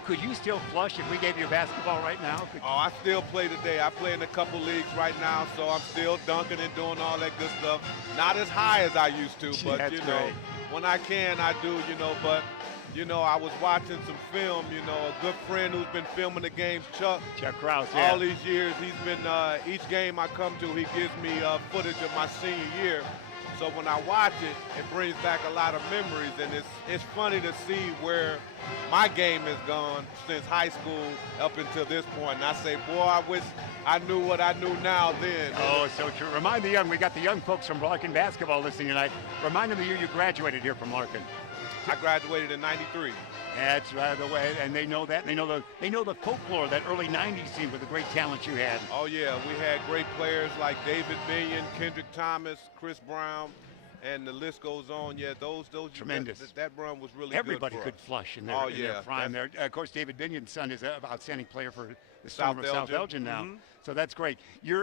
Could you still flush if we gave you basketball right now? Oh, I still play today. I play in a couple leagues right now, so I'm still dunking and doing all that good stuff. Not as high as I used to, but, That's you know, great. when I can, I do, you know, but you know, I was watching some film, you know, a good friend who's been filming the games, Chuck Krause, yeah. All these years, he's been, each game I come to, he gives me footage of my senior year. So when I watch it, it brings back a lot of memories, and it's funny to see where my game has gone since high school up until this point. And I say, boy, I wish I knew what I knew now then. Oh, so true. Remind the young, we got the young folks from Larkin basketball listening tonight. Remind them the year you graduated here from Larkin. I graduated in '93. That's right, the way, and they know that. They know the folklore, that early '90s team with the great talent you had. Oh yeah, we had great players like David Binion, Kendrick Thomas, Chris Brown, and the list goes on. Yeah, those tremendous. That run was really Everybody good for could us. Flush in their prime there. Of course, David Binion's son is an outstanding player for the Storm of South Elgin now. So that's great.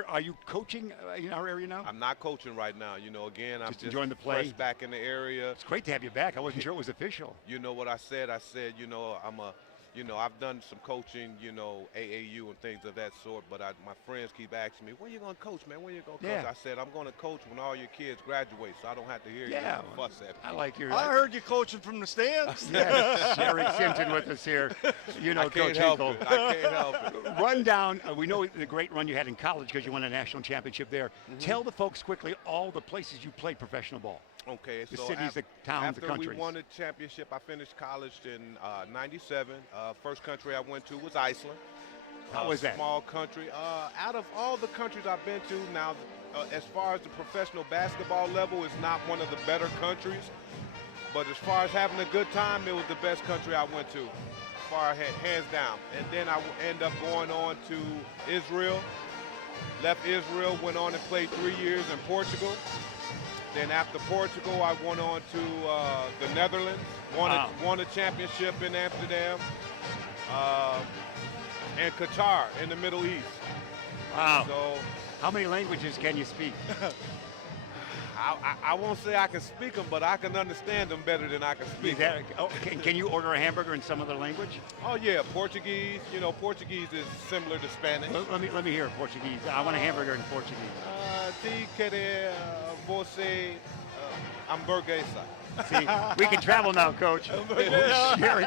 Are you coaching in our area now? I'm not coaching right now. You know, again, I'm just enjoying the play. Fresh back in the area. It's great to have you back. I wasn't sure it was official. You know what I said? I said, you know, I've done some coaching, you know, AAU and things of that sort, but my friends keep asking me, when you going to coach, man? When you going to coach? Yeah. I said, I'm going to coach when all your kids graduate, so I don't have to hear you fuss at me. I like your... I heard you coaching from the stands. Yes, Sherry Simpson with us here. You know, Coach Hinkle. I can't help it. Run down, we know the great run you had in college because you won a national championship there. Tell the folks quickly all the places you played professional ball. Okay, the so cities, the towns, the countries. After we won the championship, I finished college in '97. First country I went to was Iceland. How was that? Small country. Out of all the countries I've been to, now as far as the professional basketball level, it's not one of the better countries. But as far as having a good time, it was the best country I went to, hands down. And then I ended up going on to Israel. Left Israel, went on and played 3 years in Portugal. Then after Portugal, I went on to the Netherlands, won a championship in Amsterdam, and Qatar in the Middle East. Wow. So, how many languages can you speak? I won't say I can speak them, but I can understand them better than I can speak them. Can you order a hamburger in some other language? Oh yeah, Portuguese. You know, Portuguese is similar to Spanish. Let me hear Portuguese. I want a hamburger in Portuguese. Ti querer você hamburguesa. See, we can travel now, Coach. Sherry,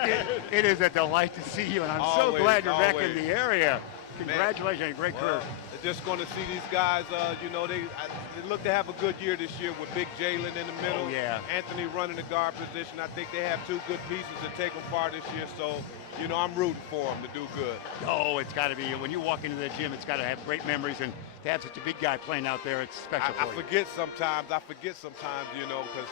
it is a delight to see you, and I'm so glad you're back in the area. Congratulations on a great career. Just going to see these guys, you know, they look to have a good year this year with Big Jalen in the middle. Oh, yeah. Anthony running the guard position. I think they have two good pieces to take them far this year. So, you know, I'm rooting for them to do good. Oh, it's got to be. When you walk into the gym, it's got to have great memories. And to have such a big guy playing out there, it's special for you. I forget sometimes, you know, because,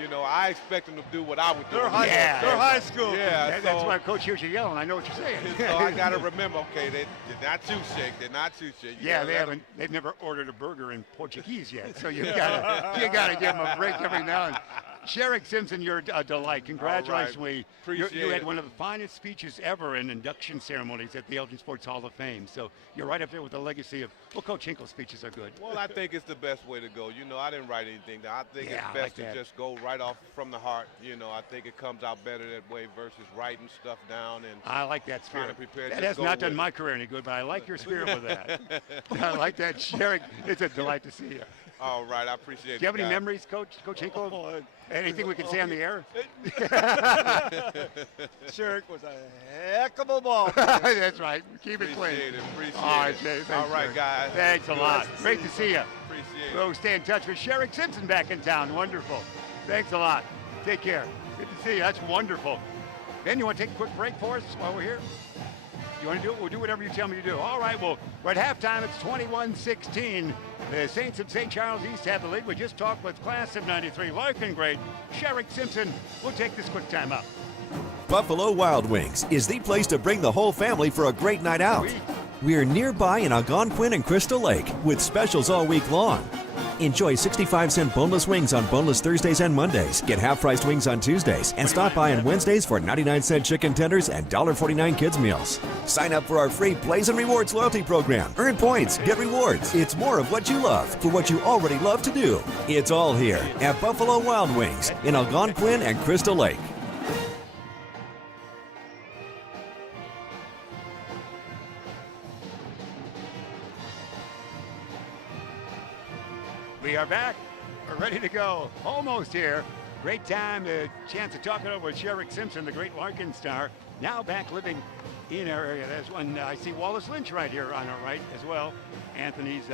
You know, I expect them to do what I would do. They're high school. Yeah, That's why Coach hears you yelling. I know what you're saying. So I got to remember, okay, they're not too sick. They're not too sick. Yeah, they've never ordered a burger in Portuguese yet, so you gotta give them a break every now and then. Sherrick Simpson, you're a delight. Congratulations. Right. You had one of the finest speeches ever in induction ceremonies at the Elgin Sports Hall of Fame. So you're right up there with the legacy of, well, Coach Hinkle's speeches are good. Well, I think it's the best way to go. You know, I didn't write anything down. I think it's I best like to that. just go right off from the heart. You know, I think it comes out better that way versus writing stuff down and I like that trying spirit. to prepare. That Just has go not done with my it. career any good, but I like your spirit with that. I like that, Sherrick. It's a delight to see you. All right, I appreciate it. Do you have any guys. memories, Coach Hinkle? Anything we can say on the air? Sherrick was a heck of a ball. That's right. Keep it clean. Appreciate All right, it. Jay, thanks, All right, Sherrick. guys. Thanks a lot. Great to see you. Appreciate it. We'll stay in touch with Sherrick Simpson back in town. Wonderful. Thanks a lot. Take care. Good to see you. That's wonderful. Ben, you want to take a quick break for us while we're here? You want to do it? We'll do whatever you tell me to do. All right, well, we're at halftime. It's 21-16. The Saints of St. Charles East have the lead. We just talked with class of 93 Larkin grade Sherrick Simpson. We'll take this quick time out. Buffalo Wild Wings is the place to bring the whole family for a great night out. We're nearby in Algonquin and Crystal Lake with specials all week long. Enjoy 65-cent boneless wings on boneless Thursdays and Mondays. Get half-priced wings on Tuesdays. And stop by on Wednesdays for 99-cent chicken tenders and $1.49 kids meals. Sign up for our free Plays and Rewards loyalty program. Earn points, get rewards. It's more of what you love for what you already love to do. It's all here at Buffalo Wild Wings in Algonquin and Crystal Lake. We are back. We're ready to go. Almost here. Great time, a chance to talk it over with Sherrick Simpson, the great Larkin star. Now back living in our area. There's one, I see Wallace Lynch right here on our right as well. Anthony's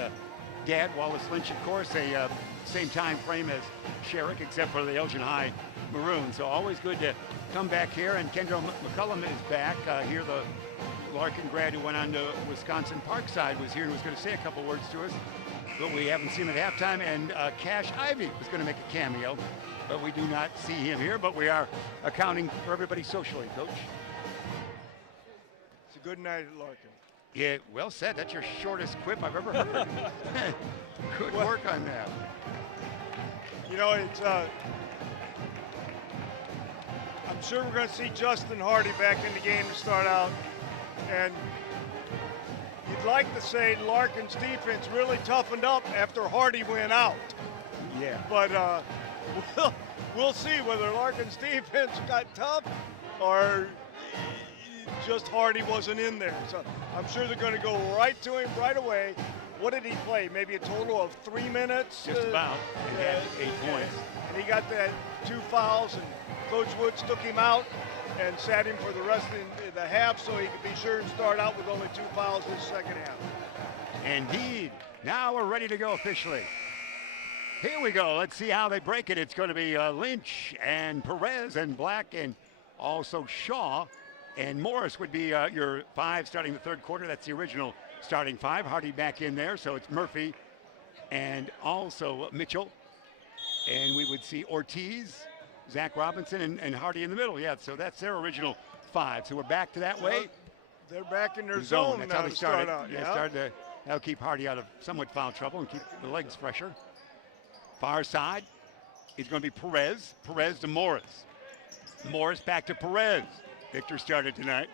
dad, Wallace Lynch, of course, a same time frame as Sherrick, except for the Elgin High Maroon. So always good to come back here. And Kendra McCullum is back. Here the Larkin grad who went on to Wisconsin Parkside was here and was going to say a couple words to us. But we haven't seen him at halftime, and Cash Ivy was going to make a cameo, but we do not see him here, but we are accounting for everybody socially, Coach. It's a good night at Larkin. Yeah, well said. That's your shortest quip I've ever heard. Good work on that. You know, it's I'm sure we're going to see Justin Hardy back in the game to start out, and you'd like to say Larkin's defense really toughened up after Hardy went out. Yeah. But we'll see whether Larkin's defense got tough or just Hardy wasn't in there. So I'm sure they're going to go right to him right away. What did he play? Maybe a total of 3 minutes? Just about. And had 8 points. And he got that 2 fouls, and Coach Woods took him out and sat him for the rest of the half so he could be sure and start out with only 2 fouls this second half. Indeed. Now we're ready to go officially. Here we go. Let's see how they break it. It's going to be Lynch and Perez and Black and also Shaw. And Morris would be your 5 starting the third quarter. That's the original starting 5. Hardy back in there. So it's Murphy and also Mitchell. And we would see Ortiz, Zach Robinson, and Hardy in the middle. Yeah, so that's their original 5. So we're back to that way. They're back in their zone That's now how they to start started. out. Yeah, started to, that'll keep Hardy out of somewhat foul trouble and keep the legs fresher. Far side is going to be Perez. Perez to Morris. Morris back to Perez. Victor started tonight.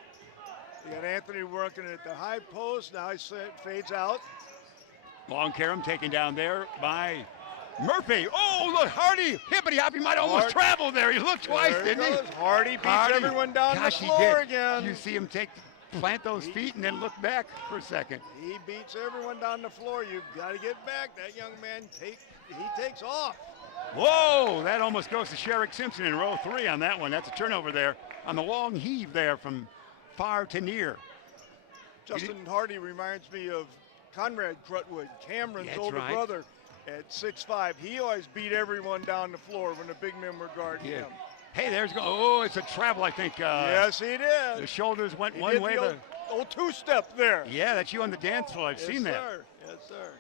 You got Anthony working at the high post. Now he fades out. Long Karam taken down there by Murphy. Oh, look, Hardy. Hippity-hoppy might almost travel there. He looked twice, didn't he? Hardy beats everyone down the floor again. You see him plant those feet and then look back for a second. He beats everyone down the floor. You've got to get back. That young man, he takes off. Whoa, that almost goes to Sherrick Simpson in row 3 on that one. That's a turnover there on the long heave there from far to near. Justin Hardy reminds me of Conrad Crutwood, Cameron's older brother at 6'5". He always beat everyone down the floor when the big men were guarding him. Hey, it's a travel, I think. Yes, he did. The shoulders went he one way. The old two-step there. Yeah, that's you on the dance floor. I've seen that. Yes, sir.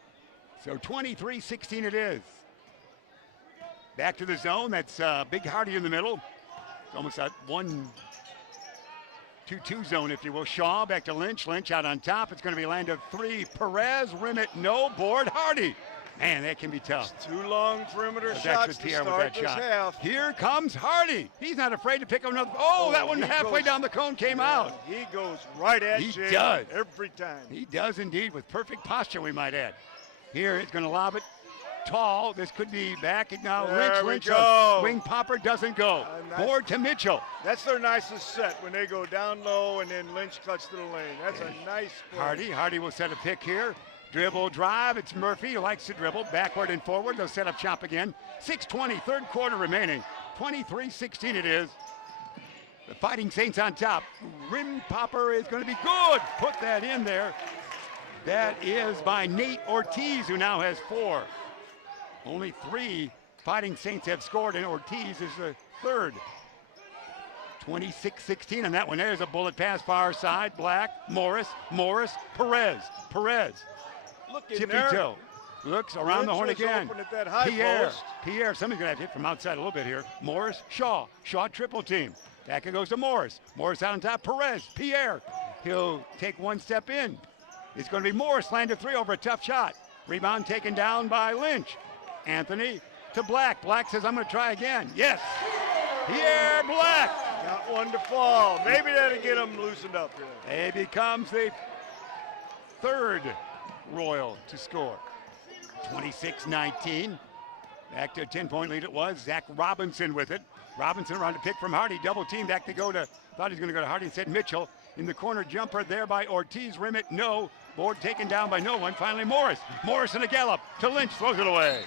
So 23-16 it is. Back to the zone. That's Big Hardy in the middle. It's almost that 1-2-2 zone, if you will. Shaw back to Lynch. Lynch out on top. It's going to be land of 3. Perez, rim it, no. Board, Hardy. Man, that can be tough. It's 2 long perimeter That's shots with to Pierre with start that this shot. half. Here comes Hardy. He's not afraid to pick up another. Oh, that one he halfway goes- down the cone came out. He goes right at He Jalen does. every time. He does indeed, with perfect posture, we might add. Here, he's going to lob it tall. This could be back. Now There we Lynch, go. wing popper doesn't go. Nice. Board to Mitchell. That's their nicest set, when they go down low and then Lynch cuts to the lane. That's a nice play. Hardy will set a pick here. Dribble drive. It's Murphy who likes to dribble backward and forward. They'll set up shop again. 6:20, third quarter remaining. 23-16 it is. The Fighting Saints on top. Rim popper is going to be good. Put that in there. That is by Nate Ortiz, who now has 4. Only 3 Fighting Saints have scored, and Ortiz is the third. 26-16 on that one. There's a bullet pass far side. Black, Morris, Perez. Look in Tippy there. toe. Looks around the horn Lynch was again. open at that high post. Pierre, somebody's going to have to hit from outside a little bit here. Morris, Shaw triple team. Back it goes to Morris. Morris out on top, Perez, Pierre. He'll take one step in. It's going to be Morris, land of 3 over a tough shot. Rebound taken down by Lynch. Anthony to Black. Black says, I'm going to try again. Yes. Pierre Black. Got one to fall. Maybe that'll get him loosened up here. He becomes the third Royal to score. 26-19. Back to a 10-point lead it was. Zach Robinson with it. Robinson around to pick from Hardy. Double team back to go to, thought he was going to go to Hardy, instead Mitchell. In the corner jumper there by Ortiz. Rim it, no. Board taken down by no one. Finally Morris. Morris in a gallop to Lynch. Throws it away.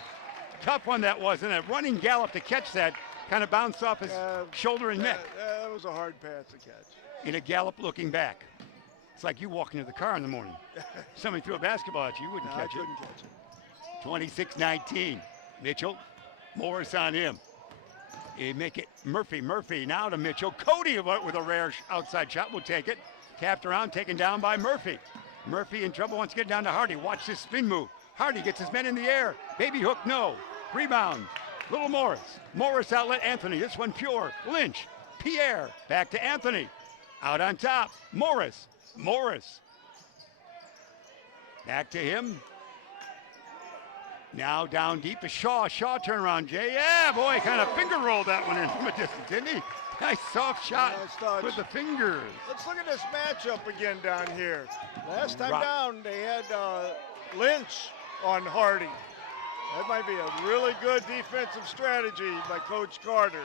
Tough one that was. And a running gallop to catch that. Kind of bounced off his shoulder and neck. That was a hard pass to catch. In a gallop looking back. It's like you walking to the car in the morning. Somebody threw a basketball at you. You wouldn't No, I catch couldn't it. catch it. 26-19. Mitchell. Morris on him. They make it Murphy now to Mitchell. Cody with a rare outside shot will take it. Tapped around, taken down by Murphy. Murphy in trouble, wants to get down to Hardy. Watch this spin move. Hardy gets his men in the air. Baby hook, no. Rebound. Little Morris. Morris outlet, Anthony. This one pure. Lynch. Pierre. Back to Anthony. Out on top. Morris. Back to him. Now down deep to Shaw. Shaw turnaround, Jay. Yeah, boy, kind of finger rolled that one in from a distance, didn't he? Nice soft shot with the fingers. Let's look at this matchup again down here. Last time Right. down, they had Lynch on Hardy. That might be a really good defensive strategy by Coach Carter.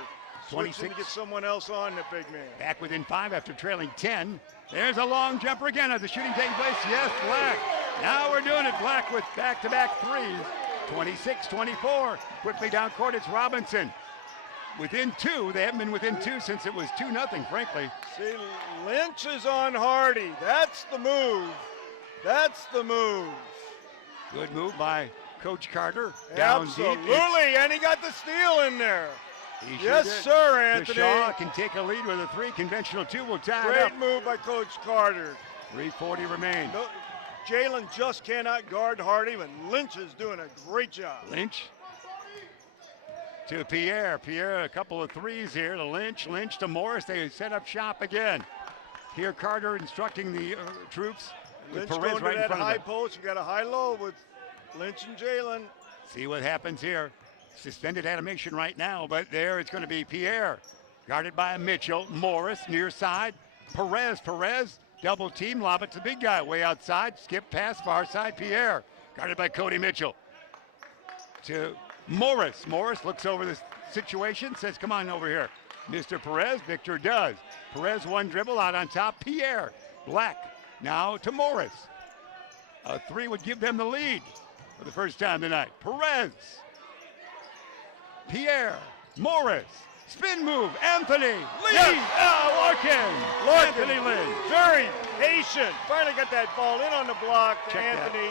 Switching 26. to get someone else on the big man. Back within 5 after trailing 10. There's a long jumper again. As the shooting taking place, yes, Black. Now we're doing it, Black with back-to-back threes. 26-24. Quickly down court, it's Robinson. Within 2. They haven't been within 2 since it was 2-0, frankly. See, Lynch is on Hardy. That's the move. Good move by Coach Carter. Down Absolutely, deep. and he got the steal in there. He Yes, sure did. sir, Anthony. Shaw can take a lead with a 3. Conventional 2 will tie it up. Great move by Coach Carter. 3:40 remain. No, Jalen just cannot guard Hardy, but Lynch is doing a great job. Lynch to Pierre. Pierre, a couple of threes here to Lynch. Lynch to Morris. They set up shop again. Here Carter instructing the troops. With Lynch Perez going right to in that front high of them. post. You got a high-low with Lynch and Jalen. See what happens here. Suspended animation right now, but there it's going to be Pierre. Guarded by Mitchell. Morris near side. Perez. Double team. Lob it to the big guy way outside. Skip pass far side. Pierre. Guarded by Cody Mitchell. To Morris. Morris looks over this situation. Says, come on over here. Mr. Perez. Victor does. Perez one dribble out on top. Pierre. Black. Now to Morris. A 3 would give them the lead for the first time tonight. Perez. Pierre. Morris. Spin move. Anthony. Lee. Yes. Larkin. Anthony Lee. Very patient. Finally got that ball in on the block. Check that. Anthony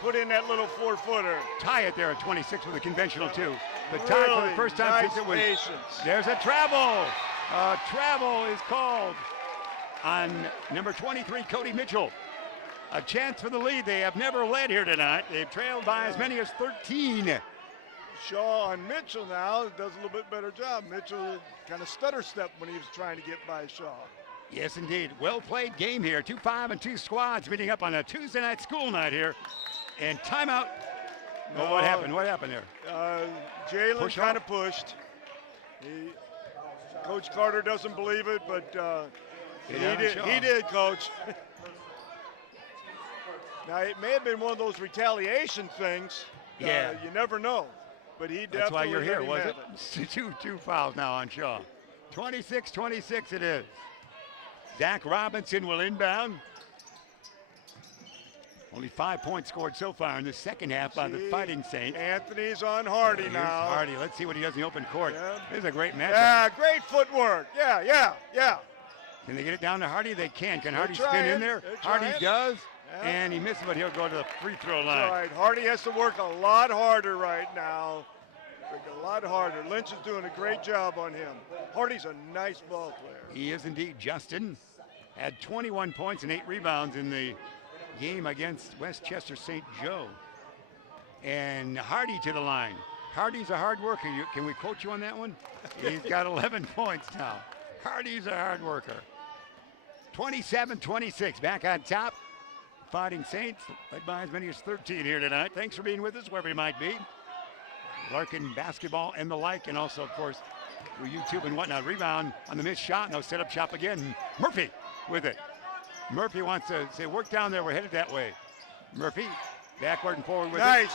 put in that little 4-footer. Tie it there at 26 with a conventional 2. The tie for the Really first time nice since it was. patience. There's a travel. Travel is called on number 23, Cody Mitchell. A chance for the lead. They have never led here tonight. They've trailed by as many as 13. Shaw on Mitchell now does a little bit better job. Mitchell kind of stutter stepped when he was trying to get by Shaw. Yes, indeed. Well played game here. 2-5 and 2 squads meeting up on a Tuesday night school night here. And timeout. Well, what happened? What happened there? Jalen kind of pushed. Coach Carter doesn't believe it, but he did, Coach. Now, it may have been one of those retaliation things. Yeah. You never know. But he definitely. That's why you're here, was it? Two fouls now on Shaw. 26-26 it is. Zach Robinson will inbound. Only 5 points scored so far in the second half by the Fighting Saints. Anthony's on Hardy now. Hardy. Let's see what he does in the open court. Yeah. This is a great matchup. Yeah, great footwork. Yeah. Can they get it down to Hardy? They can. Can Hardy They're spin trying. in there? They're Hardy trying. does. Yeah. And he misses, but he'll go to the free throw line. That's right. Hardy has to work a lot harder right now. Work a lot harder. Lynch is doing a great job on him. Hardy's a nice ball player. He is indeed. Justin had 21 points and 8 rebounds in the game against Westchester St. Joe. And Hardy to the line. Hardy's a hard worker. Can we quote you on that one? He's got 11 points now. Hardy's a hard worker. 27-26, back on top. Fighting Saints, led by as many as 13 here tonight. Thanks for being with us, wherever you might be. Larkin basketball and the like, and also, of course, through YouTube and whatnot. Rebound on the missed shot. No, set up shop again. Murphy with it. Murphy wants to say, work down there. We're headed that way. Murphy, backward and forward with it.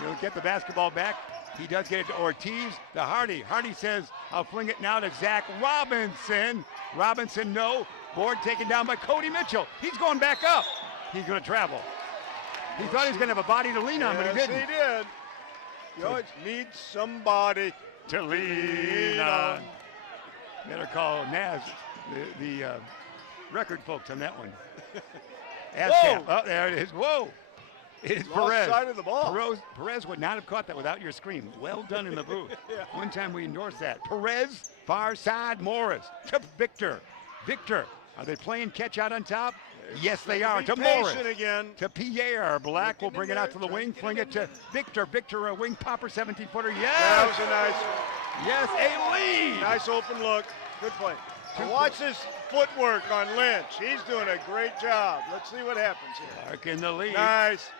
He'll get the basketball back. He does get it to Ortiz. To Hardy. Hardy says, I'll fling it now to Zach Robinson. Robinson, no. Board taken down by Cody Mitchell. He's going back up. He's going to travel. He thought he was going to have a body to lean on, but he didn't. Yes, he did. You always need somebody to lean on. Better call Naz, the record folks on that one. Whoa! Oh, there it is. Whoa! It is Perez. Side of the ball. Perez would not have caught that without your scream. Well done in the booth. Yeah. One time we endorsed that. Perez, far side, Morris to Victor. Victor, are they playing catch out on top? Yes, they are. To Morris. Again. To Pierre. Black will bring it out to the wing. Fling it to Victor. Victor, a wing popper, 17-footer. Yes! That was a nice. Yes, a lead! Nice open look. Good play. Now watch this footwork on Lynch. He's doing a great job. Let's see what happens here. Larkin the lead. Nice.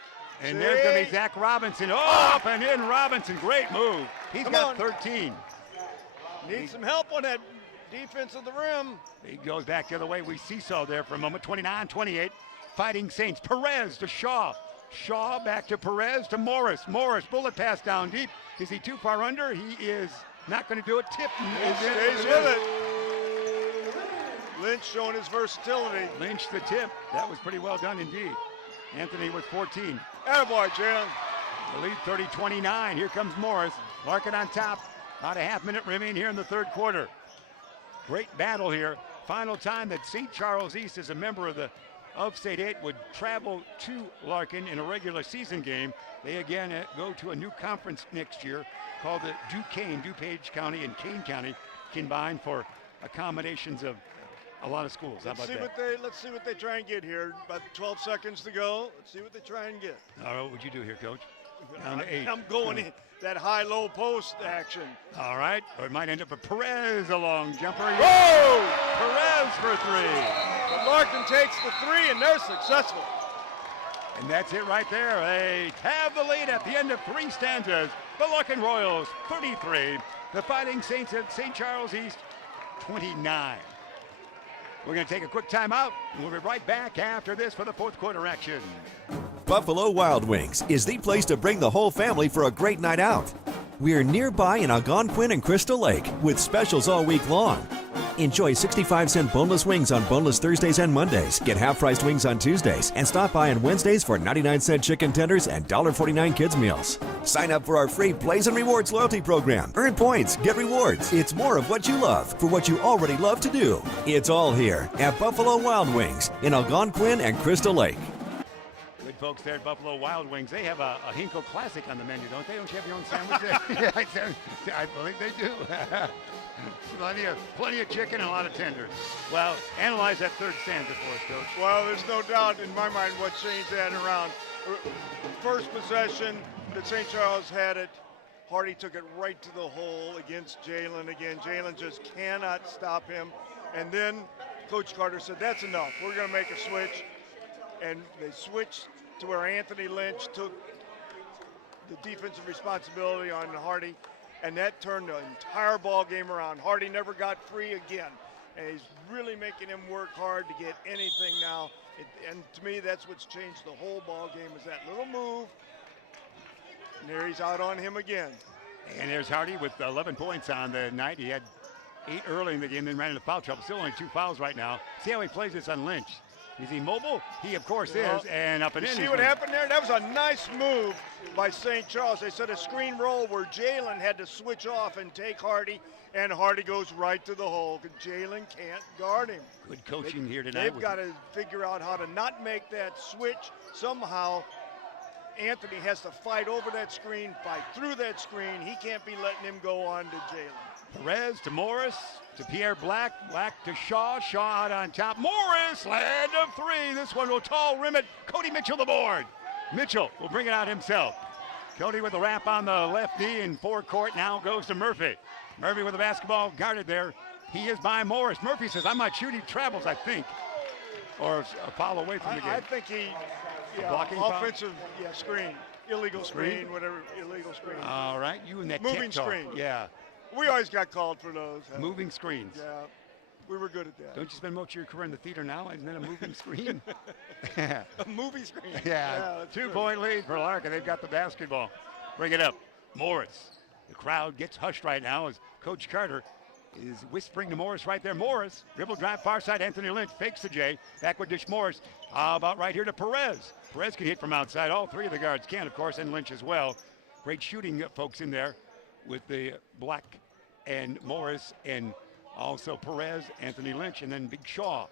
And there's going to be Zach Robinson. Oh, up and in Robinson. Great move. He's got 13. Needs some help on that defense of the rim. He goes back the other way. We seesaw there for a moment. 29-28. Fighting Saints. Perez to Shaw. Shaw back to Perez to Morris. Morris, bullet pass down deep. Is he too far under? He is not going to do it. Tip. Stays with it. Lynch showing his versatility. Lynch the tip. That was pretty well done indeed. Anthony with 14. Attaboy, Jalen. The lead 30-29. Here comes Morris. Larkin on top. About a half-minute remain here in the third quarter. Great battle here. Final time that St. Charles East, as a member of the State 8, would travel to Larkin in a regular season game. They again go to a new conference next year called the Duquesne, DuPage County and Kane County combined for accommodations of a lot of schools. How about that? Let's see what they try and get here. About 12 seconds to go. Let's see what they try and get. All right, what would you do here, Coach? Down to 8. I'm going in that high-low post action. All right, or it might end up a Perez a long jumper. Whoa! Perez for 3. But Larkin takes the 3, and they're successful. And that's it right there. They have the lead at the end of 3 stanzas. The Larkin Royals, 33. The Fighting Saints of St. Charles East, 29. We're going to take a quick timeout, and we'll be right back after this for the fourth quarter action. Buffalo Wild Wings is the place to bring the whole family for a great night out. We're nearby in Algonquin and Crystal Lake with specials all week long. Enjoy 65-cent boneless wings on boneless Thursdays and Mondays. Get half-priced wings on Tuesdays. And stop by on Wednesdays for 99-cent chicken tenders and $1.49 kids meals. Sign up for our free Blaze and Rewards loyalty program. Earn points, get rewards. It's more of what you love for what you already love to do. It's all here at Buffalo Wild Wings in Algonquin and Crystal Lake. Good folks there at Buffalo Wild Wings. They have a Hinkle Classic on the menu, don't they? Don't you have your own sandwich there? Yeah, I believe they do. Plenty of chicken and a lot of tenders. Well, analyze that third stanza for us, Coach. Well, there's no doubt in my mind what changed that around. First possession that St. Charles had it, Hardy took it right to the hole against Jalen again. Jalen just cannot stop him. And then Coach Carter said, that's enough. We're going to make a switch. And they switched to where Anthony Lynch took the defensive responsibility on Hardy, and that turned the entire ball game around. Hardy never got free again, and he's really making him work hard to get anything now. And to me, that's what's changed the whole ball game, is that little move. And there he's out on him again. And there's Hardy with 11 points on the night. He had 8 early in the game, then ran into foul trouble. Still only 2 fouls right now. See how he plays this on Lynch. Is he mobile? He, of course, is. And up and in. See what happened there? That was a nice move by St. Charles. They set a screen roll where Jalen had to switch off and take Hardy, and Hardy goes right to the hole because Jalen can't guard him. Good coaching here tonight. They've got to figure out how to not make that switch. Somehow, Anthony has to fight over that screen, fight through that screen. He can't be letting him go on to Jalen. Perez to Morris to Pierre Black. Black to Shaw. Shaw out on top. Morris, land of 3. This one will tall rim it. Cody Mitchell the board. Mitchell will bring it out himself. Cody with the wrap on the left knee in forecourt. Now goes to Murphy. Murphy with the basketball guarded there. He is by Morris. Murphy says, I might shoot. He travels, I think. Or a foul away from the game. I think he, blocking offensive, screen. Illegal screen, whatever, illegal screen. All right, you and that moving tech talk. screen. Yeah. We always got called for those. Moving screens. Yeah, we were good at that. Don't you spend most of your career in the theater now? Isn't that a moving screen? A movie screen. Yeah, 2-point lead for Larkin. They've got the basketball. Bring it up. Morris. The crowd gets hushed right now as Coach Carter is whispering to Morris right there. Morris, dribble drive far side. Anthony Lynch fakes the J. Backward dish Morris. How about right here to Perez? Perez can hit from outside. All 3 of the guards can, of course, and Lynch as well. Great shooting folks in there with the Black and Morris and also Perez, Anthony Lynch, and then Big Shaw.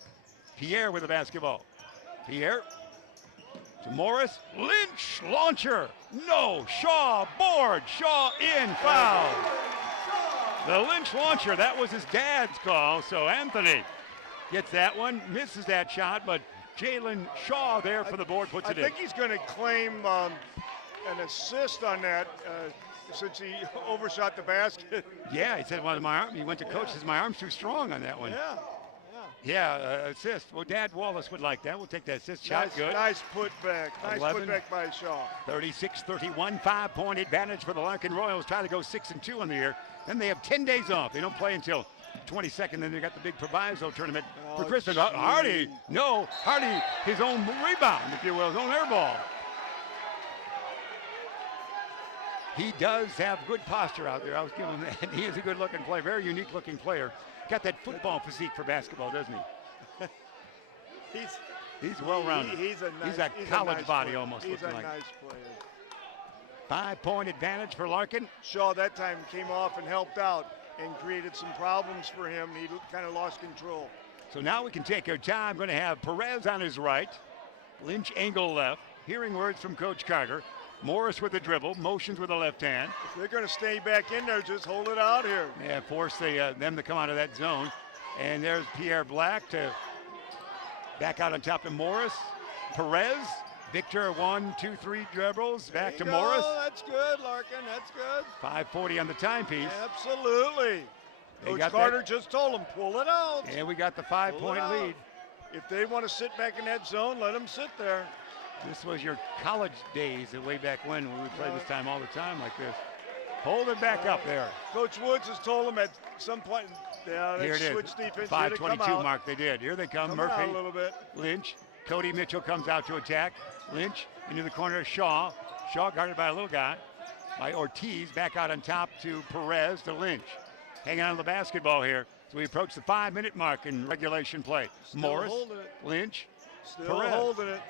Pierre with the basketball. Pierre to Morris. Lynch launcher. No. Shaw board. Shaw in foul. The Lynch launcher, that was his dad's call. So Anthony gets that one, misses that shot, but Jalen Shaw there for the board puts it in. I think he's going to claim an assist on that since he overshot the basket. Yeah, he said, well, my arm, he went to coach, says my arm's too strong on that one. Yeah, assist. Well, Dad Wallace would like that. We'll take that assist shot. Good. Nice put back. Nice 11. put back by Shaw. 36-31, 5-point advantage for the Larkin Royals. Try to go 6-2 on the year. Then they have 10 days off. They don't play until 22nd. Then they got the big proviso tournament for Christmas. Hardy, Hardy, his own rebound, if you will, his own air ball. He does have good posture out there. I was giving him that. He is a good-looking player, very unique-looking player. Got that football physique for basketball, doesn't he? He's well-rounded. He's a college nice body player. almost. He's a like. nice player. 5-point advantage for Larkin. Shaw that time came off and helped out and created some problems for him. He kind of lost control. So now we can take our time. Going to have Perez on his right, Lynch angle left. Hearing words from Coach Carter. Morris with the dribble, motions with the left hand. If they're going to stay back in there, just hold it out here. Yeah, force them to come out of that zone. And there's Pierre Black to back out on top to Morris. Perez, Victor, 1, 2, 3 dribbles, back to Morris. That's good, Larkin, that's good. 5:40 on the timepiece. Absolutely. Coach Carter just told him, pull it out. And we got the 5-point lead. If they want to sit back in that zone, let them sit there. This was your college days, way back when we would play this time all the time like this. Hold it back up there. Coach Woods has told them at some point, here it switch is. defense. 5:22 mark, they did. Here they come, Murphy. Out a little bit. Lynch, Cody Mitchell comes out to attack. Lynch into the corner, Shaw. Shaw guarded by a little guy, by Ortiz, back out on top to Perez to Lynch. Hanging on to the basketball here. So we approach the 5-minute mark in regulation play. Still Morris, holding it. Lynch, Still Perez. holding it.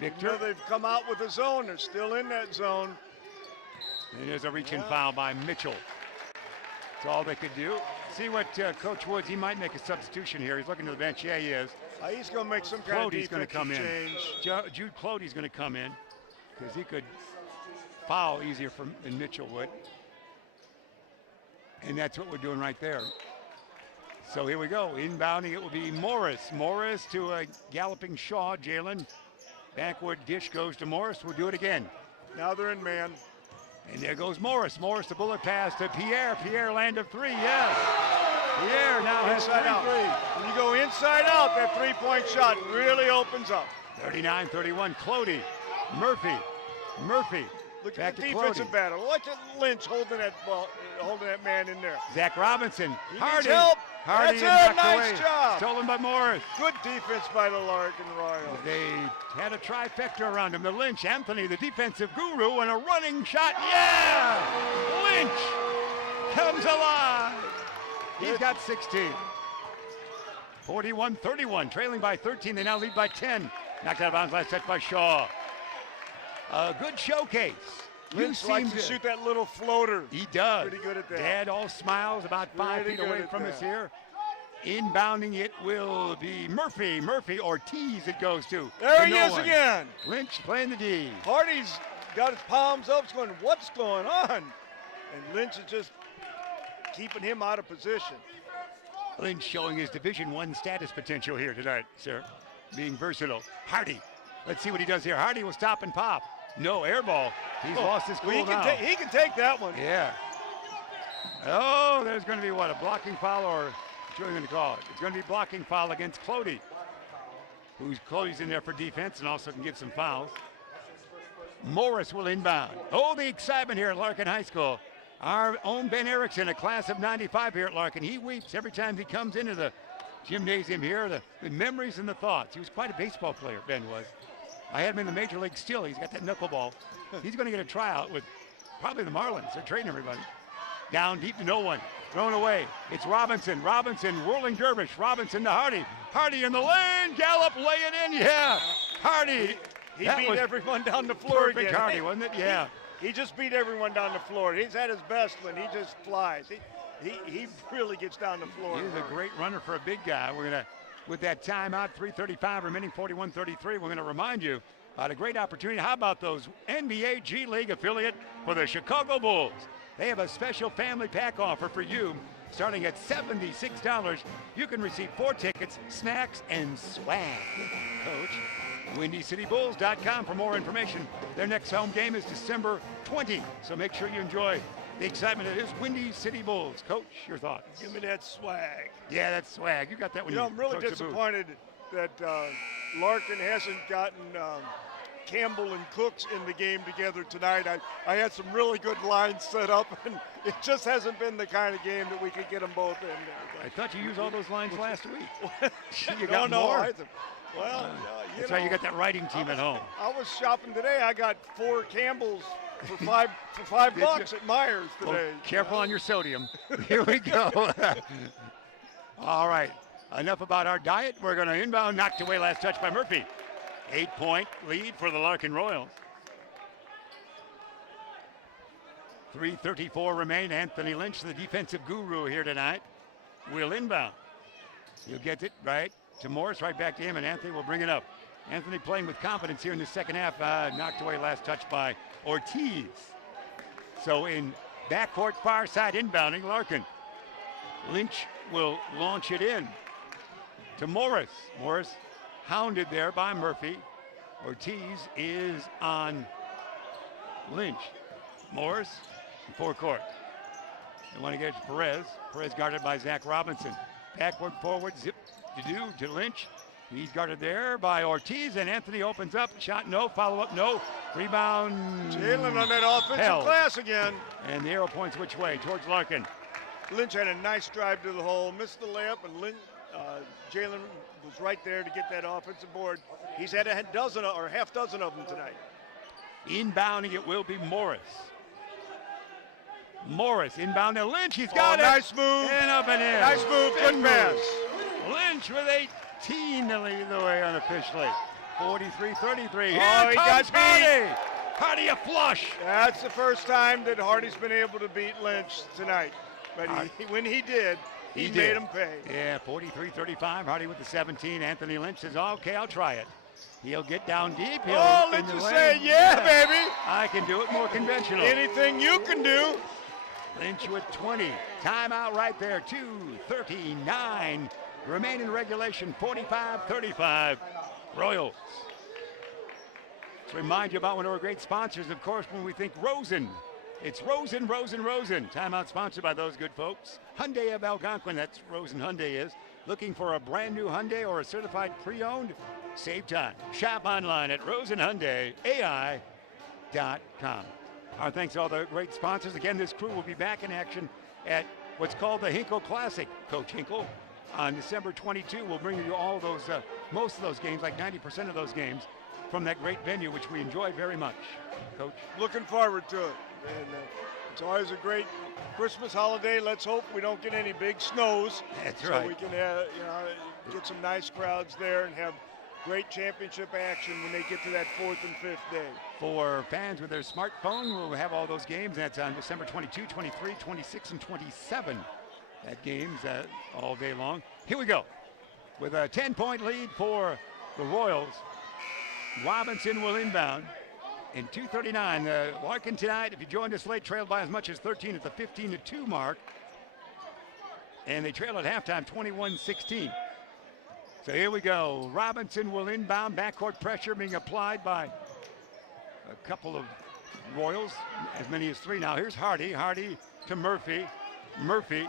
Victor. You know, they've come out with a zone. They're still in that zone. And there's a reach-in foul by Mitchell. That's all they could do. See what Coach Woods, he might make a substitution here. He's looking to the bench. Yeah, he is. He's going to make some kind of defensive change. Jude Clody's going to come in because he could foul easier than Mitchell would. And that's what we're doing right there. So here we go. Inbounding, it will be Morris. Morris to a galloping Shaw. Jalen. Backward dish goes to Morris. We'll do it again. Now they're in man. And there goes Morris. Morris, the bullet pass to Pierre. Pierre, land of three, yes. Pierre now has Inside out. When you go inside out, that three-point shot really opens up. 39-31, Clody. Murphy. Look Back at the to defensive Clody. battle. Look at Lynch holding that ball, holding that man in there. Zach Robinson. He Hardy. needs help. Hardy That's and it. knocked Nice away. job. Stolen by Morris. Good defense by the Larkin Royals. They had a trifecta around him. The Lynch, Anthony, the defensive guru, and a running shot. Yeah! Lynch comes alive. He's got 16. 41-31, trailing by 13. They now lead by 10. Knocked out of bounds, last touch by Shaw. A good showcase. Lynch likes to shoot that little floater. He does. Pretty good at that. Dad all smiles, about 5 Pretty feet away good at from us that. here. Inbounding it will be Murphy. Ortiz it goes to. There he no is one. again. Lynch playing the D. Hardy's got his palms up, going, what's going on? And Lynch is just keeping him out of position. Lynch showing his Division I status potential here tonight, sir. Being versatile. Hardy. Let's see what he does here. Hardy will stop and pop. No, air ball. He's lost his cool Well, now. he can take that one. Yeah. Oh, there's going to be what, a blocking foul, or what are you going to call it? It's going to be blocking foul against Clody. Cody's in there for defense and also can give some fouls. Morris will inbound. Oh, the excitement here at Larkin High School. Our own Ben Erickson, a class of 95 here at Larkin. He weeps every time he comes into the gymnasium here. The memories and the thoughts. He was quite a baseball player, Ben was. I had him in the major league still. He's got that knuckleball. He's going to get a tryout with probably the Marlins. They're trading everybody. Down deep to no one. Thrown away. It's Robinson. Robinson, whirling dervish. Robinson to Hardy. Hardy in the lane. Gallup, lay it in. Yeah. Hardy. He That beat was everyone down the floor perfect again. Hardy, wasn't it? Yeah. He just beat everyone down the floor. He's at his best when he just flies. He really gets down the floor. He's a great runner for a big guy. We're going to, with that timeout, 3:35 remaining, 41-33, we're going to remind you about a great opportunity. How about those NBA G League affiliate for the Chicago Bulls? They have a special family pack offer for you. Starting at $76, you can receive 4 tickets, snacks, and swag. Coach, WindyCityBulls.com for more information. Their next home game is December 20, so make sure you enjoy the excitement. It is Windy City Bulls. Coach, your thoughts? Give me that swag. Yeah, that's swag. You got that when you I'm really coach the booth. disappointed that Larkin hasn't gotten Campbell and Cooks in the game together tonight. I had some really good lines set up, and it just hasn't been the kind of game that we could get them both in there. I thought you used all those lines last week. You No, got more? Well, That's right, you got that writing team at home. I was shopping today. I got 4 Campbells for $5 bucks at Myers today. Well, careful on your sodium. Here we go. All right, enough about our diet. We're going to inbound, knocked away, last touch by Murphy. 8-point lead for the Larkin Royals. 3:34 remain. Anthony Lynch, the defensive guru here tonight, will inbound. He'll get it right to Morris, right back to him, and Anthony will bring it up. Anthony playing with confidence here in the second half. Knocked away, last touch by Ortiz. So in backcourt, far side inbounding, Larkin. Lynch will launch it in to Morris. Morris hounded there by Murphy. Ortiz is on Lynch. Morris in forecourt. They want to get it to Perez. Perez guarded by Zach Robinson. Backward, forward, zip to Lynch. He's guarded there by Ortiz, and Anthony opens up. Shot, no. Follow-up, no. Rebound. Jalen on that offensive glass again. And the arrow points which way? Towards Larkin. Lynch had a nice drive to the hole, missed the layup, and Jalen was right there to get that offensive board. He's had a dozen or half dozen of them tonight. Inbounding it will be Morris. Morris inbound to Lynch. He's got it. Nice move. And up and in. Nice move. Good pass. Lynch with 18 to lead the way unofficially. 43-33. Here he comes got beat. Hardy. Hardy a flush. That's the first time that Hardy's been able to beat Lynch tonight. But when he did, he made him pay. Yeah, 43-35. Hardy with the 17. Anthony Lynch says, okay, I'll try it. He'll get down deep. Lynch is saying, yeah, baby. I can do it more conventional. Anything you can do. Lynch with 20. Timeout right there. 2:39 remain in regulation. 45-35. Royals. Let's remind you about one of our great sponsors, of course, when we think Rosen. It's Rosen. Timeout sponsored by those good folks. Hyundai of Algonquin, that's Rosen Hyundai is. Looking for a brand new Hyundai or a certified pre-owned? Save time. Shop online at rosenhyundaiai.com. Our thanks to all the great sponsors. Again, this crew will be back in action at what's called the Hinkle Classic. Coach Hinkle on December 22 will bring you all those, most of those games, like 90% of those games, from that great venue, which we enjoy very much. Coach? Looking forward to it. And it's always a great Christmas holiday. Let's hope we don't get any big snows. That's so right. We can get some nice crowds there and have great championship action when they get to that 4th and 5th day. For fans with their smartphone, we'll have all those games. That's on December 22, 23, 26, and 27. That game's all day long. Here we go. With a 10-point lead for the Royals, Robinson will inbound. In 2:39, Larkin tonight, if you joined us late, trailed by as much as 13 at the 15-2 mark. And they trail at halftime 21-16. So here we go. Robinson will inbound. Backcourt pressure being applied by a couple of Royals, as many as 3 now. Here's Hardy. Hardy to Murphy. Murphy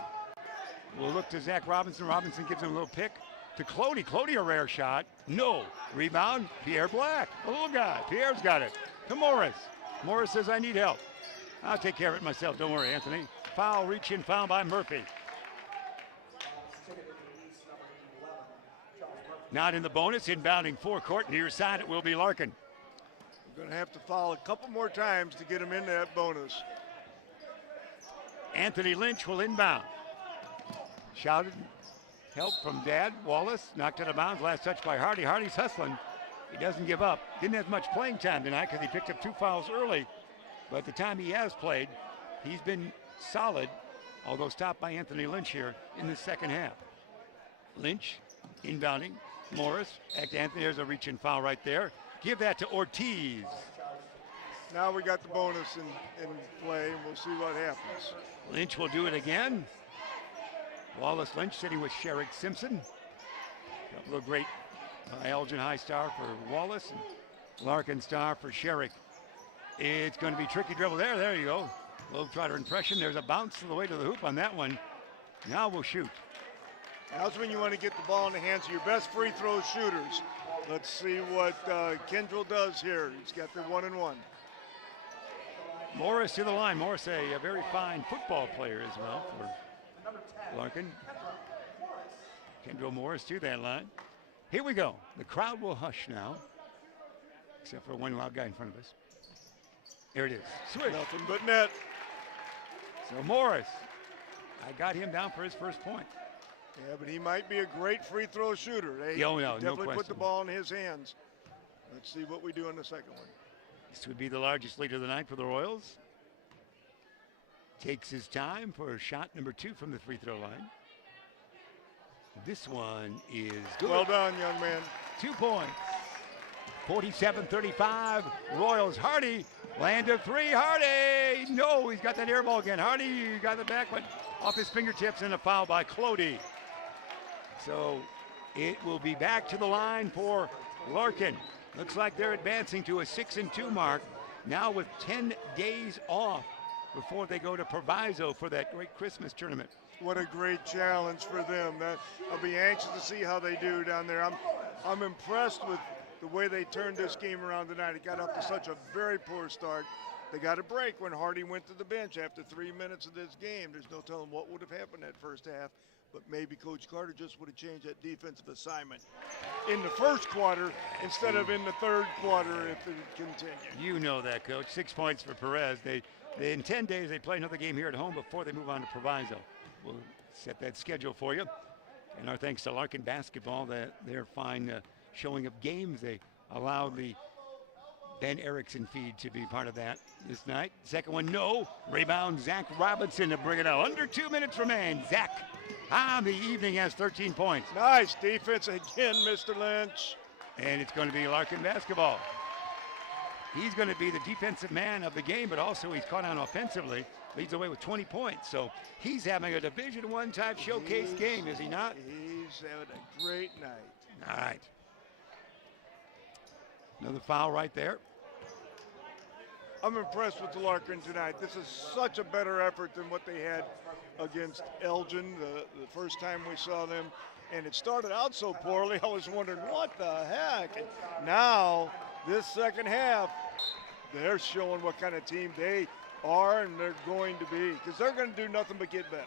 will look to Zach Robinson. Robinson gives him a little pick to Clody. Clody, a rare shot. No. Rebound, Pierre Black, a little guy. Pierre's got it. To Morris. Morris says, I need help. I'll take care of it myself. Don't worry, Anthony. Foul, reach in, foul by Murphy. Not in the bonus, inbounding forecourt. Near side, it will be Larkin. We're going to have to foul a couple more times to get him into that bonus. Anthony Lynch will inbound. Shouted help from Dad. Wallace knocked it out of bounds. Last touch by Hardy. Hardy's hustling. He doesn't give up. Didn't have much playing time tonight because he picked up 2 fouls early. But the time he has played, he's been solid, although stopped by Anthony Lynch here in the second half. Lynch inbounding. Morris. Back to Anthony. There's a reach-in foul right there. Give that to Ortiz. Now we got the bonus in play, and we'll see what happens. Lynch will do it again. Wallace Lynch sitting with Sherrick Simpson. A couple of great Elgin High star for Wallace and Larkin star for Sherrick. It's going to be tricky dribble there. There you go. Globetrotter impression. There's a bounce to the way to the hoop on that one. Now we'll shoot. That's when you want to get the ball in the hands of your best free throw shooters. Let's see what Kendall does here. He's got the 1-and-1. Morris to the line. Morris, a very fine football player as well for Larkin. Kendall Morris to that line. Here we go. The crowd will hush now, except for one loud guy in front of us. Here it is. Switch. Nothing but net. So Morris, I got him down for his first point. Yeah, but he might be a great free throw shooter. They definitely put the ball in his hands. Let's see what we do in the second one. This would be the largest lead of the night for the Royals. Takes his time for shot number 2 from the free throw line. This one is good. Well done, young man. 2 points. 47-35. Royals. Hardy. Land of 3. Hardy. No, he's got that air ball again. Hardy got the back one off his fingertips and a foul by Clody. So it will be back to the line for Larkin. Looks like they're advancing to a 6-2 mark. Now with 10 days off before they go to Proviso for that great Christmas tournament. What a great challenge for them. I'll be anxious to see how they do down there. I'm impressed with the way they turned this game around tonight. It got up to such a very poor start. They got a break when Hardy went to the bench after 3 minutes of this game. There's no telling what would have happened that first half, but maybe Coach Carter just would have changed that defensive assignment in the first quarter instead of in the third quarter if it continued. You know that, Coach. 6 points for Perez. They in 10 days, they play another game here at home before they move on to Proviso. We'll set that schedule for you. And our thanks to Larkin Basketball, their fine showing of games. They allowed the Ben Erickson feed to be part of that this night. Second one, no. Rebound, Zach Robinson to bring it out. Under 2 minutes remain. Zach on the evening has 13 points. Nice defense again, Mr. Lynch. And it's going to be Larkin Basketball. He's going to be the defensive man of the game, but also he's caught on offensively. Leads away with 20 points. So he's having a Division I type showcase game, is he not? He's having a great night. All right. Another foul right there. I'm impressed with the Larkin tonight. This is such a better effort than what they had against Elgin the first time we saw them. And it started out so poorly, I was wondering, what the heck? And now, this second half, they're showing what kind of team they are and they're going to be, because they're going to do nothing but get better.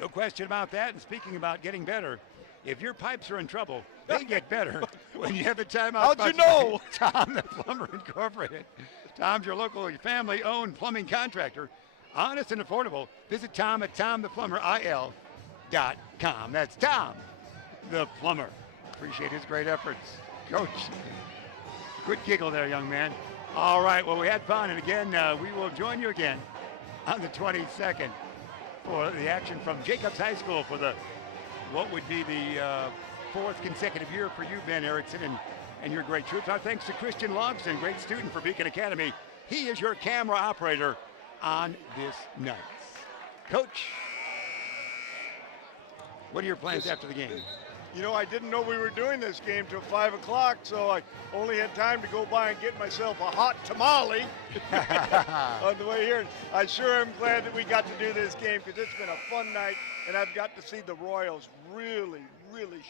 No question about that. And speaking about getting better, if your pipes are in trouble, they get better when you have the timeout. How'd you know? Tom the Plumber Incorporated. Tom's your local family-owned plumbing contractor. Honest and affordable. Visit Tom at TomThePlumberIL.com. That's Tom the Plumber. Appreciate his great efforts. Coach, good giggle there, young man. All right, well, we had fun, and again, we will join you again on the 22nd for the action from Jacobs High School for the what would be the fourth consecutive year for you, Ben Erickson, and your great troops. Our thanks to Christian Logston, great student for Beacon Academy. He is your camera operator on this night. Coach, what are your plans after the game? You know, I didn't know we were doing this game till 5 o'clock, so I only had time to go by and get myself a hot tamale on the way here. I sure am glad that we got to do this game, because it's been a fun night, and I've got to see the Royals really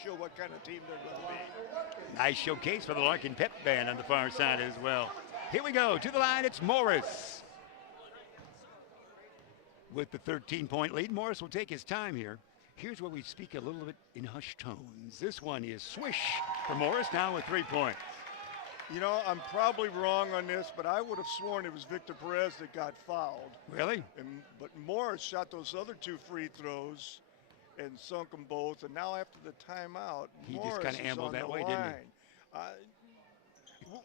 show what kind of team they're going to be. Nice showcase for the Larkin Pep Band on the far side as well. Here we go, to the line, it's Morris. With the 13-point lead, Morris will take his time here. Here's where we speak a little bit in hushed tones. This one is swish for Morris, now with 3 points. You know, I'm probably wrong on this, but I would have sworn it was Victor Perez that got fouled. Really? But Morris shot those other 2 free throws and sunk them both, and now after the timeout, he Morris just kind of ambled that way, didn't he?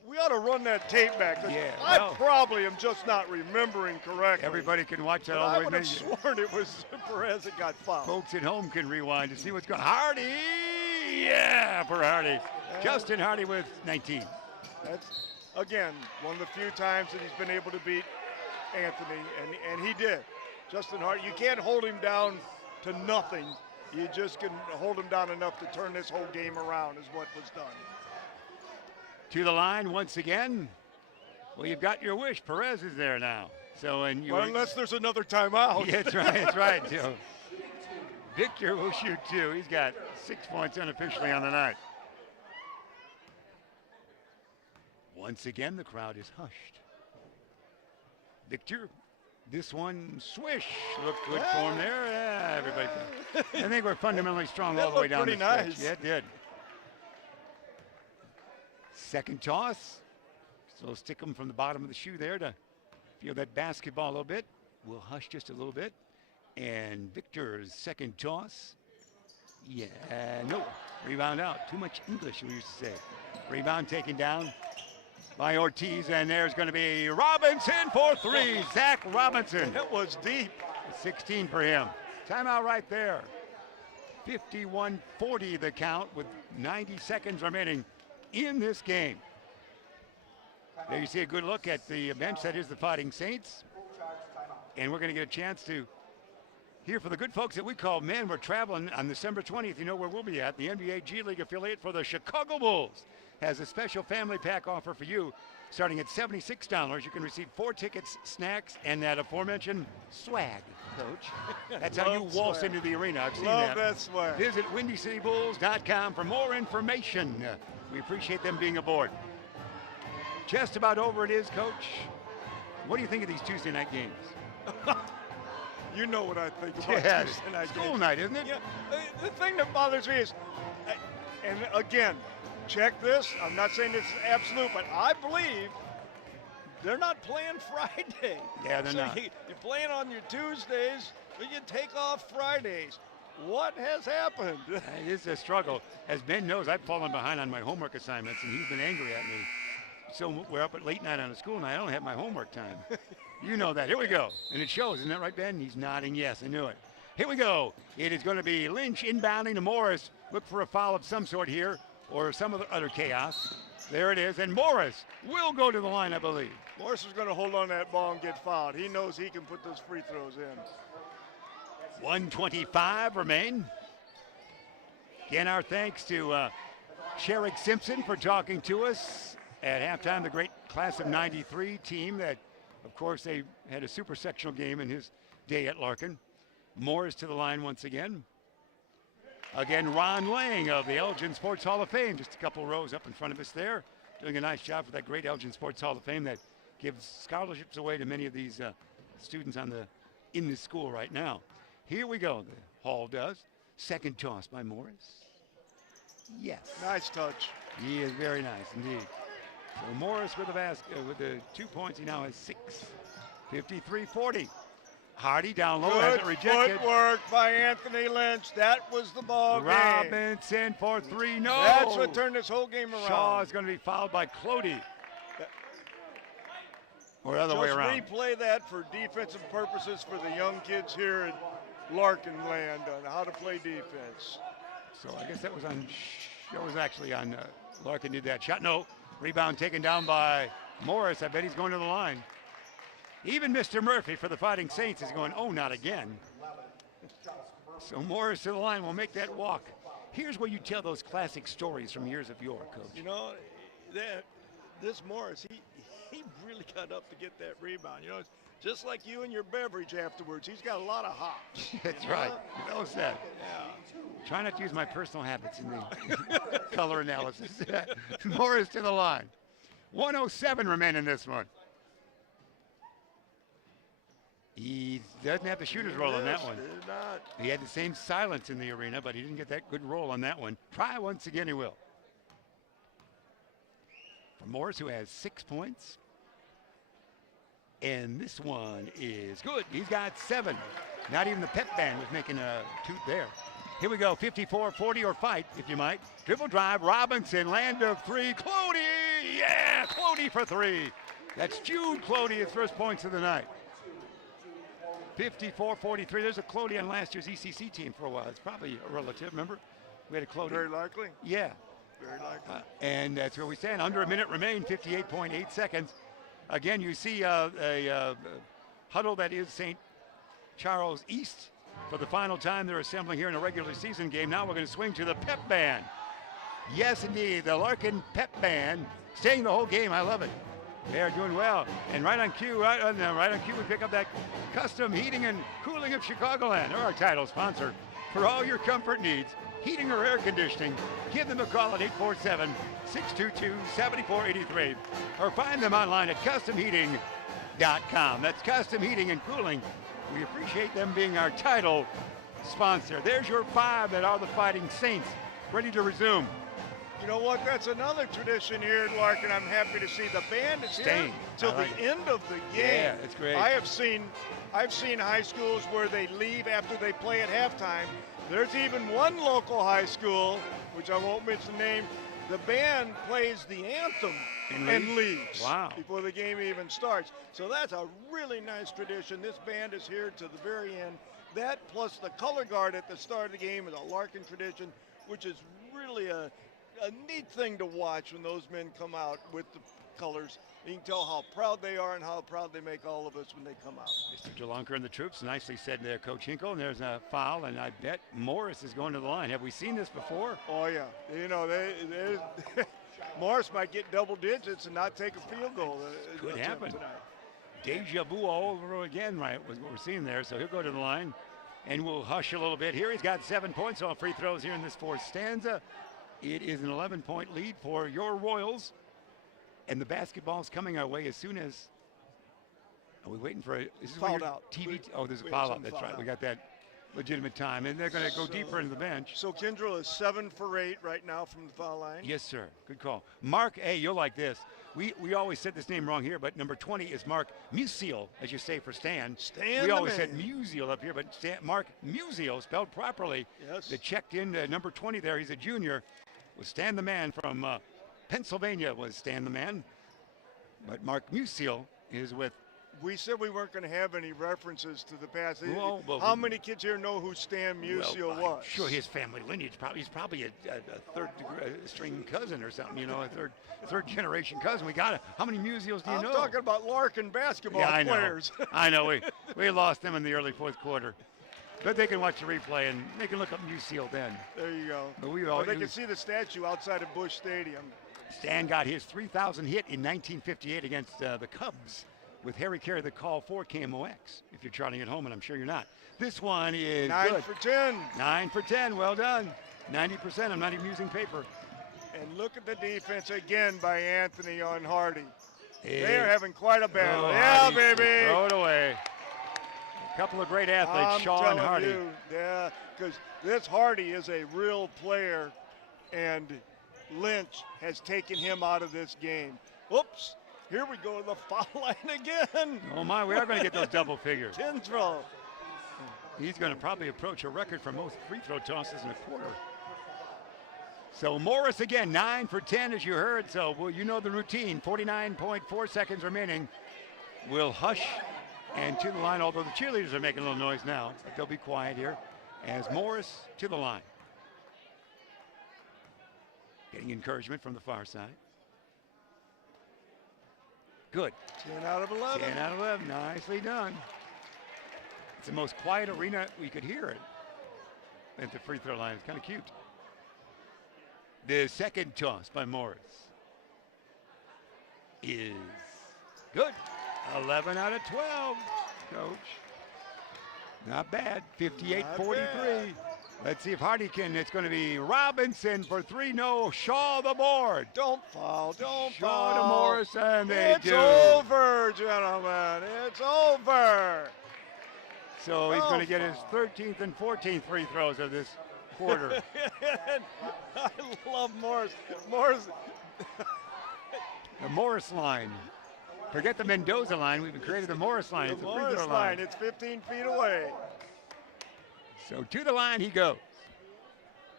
We ought to run that tape back. Yeah, I probably am just not remembering correctly. Everybody can watch that But all the I way. would have sworn it was Perez that got fouled. Folks at home can rewind to see what's going on. Hardy! Yeah, for Hardy. Justin Hardy with 19. That's, again, one of the few times that he's been able to beat Anthony, and he did. Justin Hardy, you can't hold him down to nothing. You just can hold him down enough to turn this whole game around is what was done. To the line once again. Well, you've got your wish. Perez is there now. So, and you. Well, unless there's another timeout. Yeah, that's right. That's right. So, Victor will shoot 2. He's got 6 points unofficially on the night. Once again, the crowd is hushed. Victor, this one, swish. Looked good for him there. Yeah, everybody. I think we're fundamentally strong all the way down the stretch. Nice. Yeah, it did. Second toss. So stick them from the bottom of the shoe there to feel that basketball a little bit. We'll hush just a little bit. And Victor's second toss. Yeah, no. Rebound out. Too much English, we used to say. Rebound taken down by Ortiz. And there's going to be Robinson for 3. Zach Robinson. That was deep. 16 for him. Timeout right there. 51-40 the count with 90 seconds remaining in this game. There you see a good look at the bench. That is the Fighting Saints. And we're going to get a chance to hear from the good folks that we call men. We're traveling on December 20th. You know where we'll be at. The NBA G League affiliate for the Chicago Bulls has a special family pack offer for you. Starting at $76, you can receive 4 tickets, snacks, and that aforementioned swag, Coach. That's how you waltz into the arena. I've seen that. Love that swag. Visit WindyCityBulls.com for more information. We appreciate them being aboard. Just about over it is, Coach. What do you think of these Tuesday night games? You know what I think about Tuesday night school games. night, isn't it? Yeah, the thing that bothers me is, and again, check this. I'm not saying this is absolute, but I believe they're not playing Friday. Yeah, they're not. You're playing on your Tuesdays, but you take off Fridays. What has happened? It is a struggle. As Ben knows, I've fallen behind on my homework assignments, and he's been angry at me. So we're up at late night on a school night. I don't have my homework time. You know that. Here we go. And it shows, isn't that right, Ben? He's nodding yes. I knew it. Here we go. It is going to be Lynch inbounding to Morris. Look for a foul of some sort here or some other chaos. There it is. And Morris will go to the line, I believe. Morris is going to hold on to that ball and get fouled. He knows he can put those free throws in. 1:25 remain. Again, our thanks to Sherrick Simpson for talking to us at halftime. The great class of '93 team that Of course, they had a super sectional game in his day at Larkin. Morris to the line once again. Again, Ron Lang of the Elgin Sports Hall of Fame, just a couple rows up in front of us there, doing a nice job for that great Elgin Sports Hall of Fame that gives scholarships away to many of these students in the school right now. Here we go. The Hall does. Second toss by Morris. Yes. Nice touch. He is very nice indeed. So Morris with the 2 points. He now has 6. 53-40. Hardy down low, has Good it rejected. footwork by Anthony Lynch. That was the ball game. Robinson for 3. No. That's what turned this whole game around. Shaw is going to be fouled by Clody. Or other way around. Just replay that for defensive purposes for the young kids here at Larkin land on how to play defense. So I guess that was actually on Larkin did that shot. No, rebound taken down by Morris. I bet he's going to the line. Even Mr. Murphy for the Fighting Saints is going, oh, not again. So Morris to the line will make that walk. Here's where you tell those classic stories from years of yore, Coach. You know, this Morris, he really got up to get that rebound. You know, it's just like you and your beverage afterwards. He's got a lot of hops. That's right. Well said. Yeah. Try not to use my personal habits in the color analysis. Morris to the line. 107 remain in this one. He doesn't have the shooter's roll on that one. He had the same silence in the arena, but he didn't get that good roll on that one. Try once again, he will. For Morris, who has 6 points. And this one is good. He's got 7. Not even the pep band was making a toot there. Here we go, 54-40 or fight, if you might. Dribble drive, Robinson, land of 3. Clody, yeah, Clody for 3. That's Jude Clody, his first points of the night. 54-43. There's a Clody on last year's ECC team for a while. It's probably a relative, remember? We had a Clody. Very likely. Yeah. Very likely. And that's where we stand. Under a minute remain, 58.8 seconds. Again, you see a huddle that is St. Charles East for the final time they're assembling here in a regular season game. Now we're going to swing to the pep band. Yes, indeed, the Larkin pep band staying the whole game. I love it. They are doing well. And right on cue, we pick up that Custom Heating and Cooling of Chicagoland. They're our title sponsor for all your comfort needs, heating or air conditioning. Give them a call at 847-622-7483 or find them online at customheating.com. That's Custom Heating and Cooling. We appreciate them being our title sponsor. There's your 5 that are the Fighting Saints, ready to resume. You know what? That's another tradition here at Larkin. I'm happy to see the band is here till the end of the game. Yeah, it's great. I've seen high schools where they leave after they play at halftime. There's even one local high school, which I won't mention the name. The band plays the anthem and leaves before the game even starts. So that's a really nice tradition. This band is here to the very end. That plus the color guard at the start of the game is a Larkin tradition, which is really a neat thing to watch when those men come out with the colors. You can tell how proud they are and how proud they make all of us when they come out. Mr. Jelonker and the troops, nicely said there, Coach Hinkle. And there's a foul, and I bet Morris is going to the line. Have we seen this before? Oh, yeah. You know, Morris might get double digits and not take a field goal. Could happen. Tonight. Deja vu all over again, right, was what we're seeing there. So he'll go to the line, and we'll hush a little bit here. He's got 7 points on free throws here in this fourth stanza. It is an 11-point lead for your Royals. And the basketball's coming our way as soon as. Are we waiting for a. This is fouled out. TV. There's a foul out. That's right. We got that legitimate time. And they're going to go deeper into the bench. So Kindrell is 7 for 8 right now from the foul line. Yes, sir. Good call. Mark A., you'll like this. We always said this name wrong here, but number 20 is Mark Musial, as you say for Stan. We always said Musial up here, but Mark Musial, spelled properly. Yes. That checked in number 20 there. He's a junior. Was Stan the Man from Pennsylvania was Stan the Man. But Mark Musial is with. We said we weren't going to have any references to the past. How many kids here know who Stan Musial was? Sure, his family lineage. He's probably a third string cousin or something, you know, a third generation cousin. How many Musials do you know? I'm talking about Larkin basketball players. I know. We lost them in the early fourth quarter. But they can watch the replay, and they can look up Musial then. There you go. But they can see the statue outside of Busch Stadium. Stan got his 3,000 hit in 1958 against the Cubs. with Harry Carey the call for KMOX. If you're trotting at home, and I'm sure you're not. This one is 9 good. for 10. 9 for 10. Well done. 90%. I'm not even using paper. And look at the defense again by Anthony on Hardy. They're having quite a battle. Yeah, Hardy, baby. Throw it away. A couple of great athletes, I'm Shaw and telling Hardy. you, yeah, because this Hardy is a real player, and Lynch has taken him out of this game. Oops, here we go to the foul line again. Oh my, we are going to get those double figures. 10 throw. He's going to probably approach a record for most free throw tosses in a quarter. So Morris again, 9 for 10 as you heard. So well, you know the routine, 49.4 seconds remaining. We'll hush and to the line, although the cheerleaders are making a little noise now, but they'll be quiet here as Morris to the line. Getting encouragement from the far side. Good. 10 out of 11. 10 out of 11, nicely done. It's the most quiet arena we could hear it at the free throw line. It's kind of cute. The second toss by Morris is good. 11 out of 12, Coach. Not bad, 58-43. Let's see if Hardy can. It's going to be Robinson for 3. No, Shaw the board. Don't foul, don't Shaw foul. to Morris, and they it's do. over, gentlemen. It's over. So he's going to get his 13th and 14th free throws of this quarter. I love Morris. Morris. The Morris line. Forget the Mendoza line. We've created the Morris line. It's The a free Morris throw line. line. It's 15 feet away. So to the line he goes.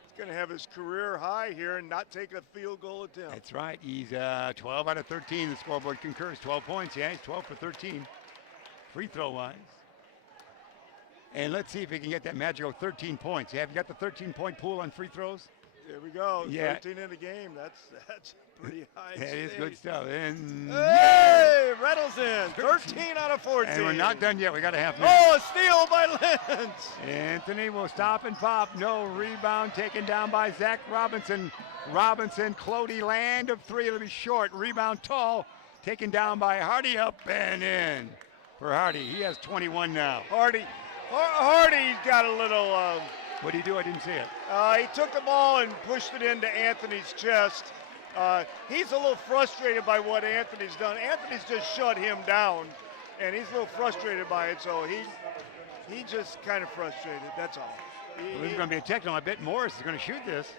He's going to have his career high here and not take a field goal attempt. That's right. He's 12 out of 13. The scoreboard concurs. 12 points. Yeah, he's 12 for 13. Free throw wise. And let's see if he can get that magical 13 points. Have you got the 13-point pool on free throws? There we go. Yeah. 13 in the game. That's pretty high. That is good stuff. And hey, Reynolds in. 13 out of 14. And we're not done yet. We got a half minute. Oh, a steal by Lynch. Anthony will stop and pop. No rebound taken down by Zach Robinson. Robinson, Clody land of 3. It'll be short. Rebound tall. Taken down by Hardy, up and in for Hardy. He has 21 now. Hardy's got a little. What did he do? I didn't see it. He took the ball and pushed it into Anthony's chest. He's a little frustrated by what Anthony's done. Anthony's just shut him down, and he's a little frustrated by it. So he just kind of frustrated. That's all. This is going to be a technical. I bet Morris is going to shoot this.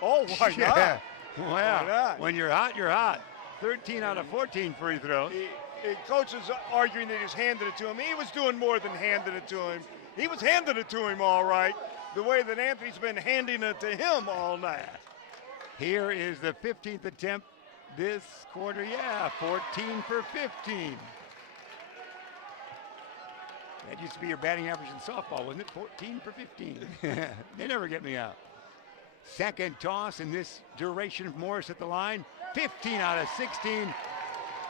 Oh, why not? Yeah. Well, Why not? when you're hot, you're hot. 13 out of 14 free throws. Coach is arguing that he's handed it to him. He was doing more than handing it to him. He was handing it to him all right, the way that Anthony's been handing it to him all night. Here is the 15th attempt this quarter. Yeah, 14 for 15. That used to be your batting average in softball, wasn't it? 14 for 15. They never get me out. Second toss in this duration of Morris at the line. 15 out of 16.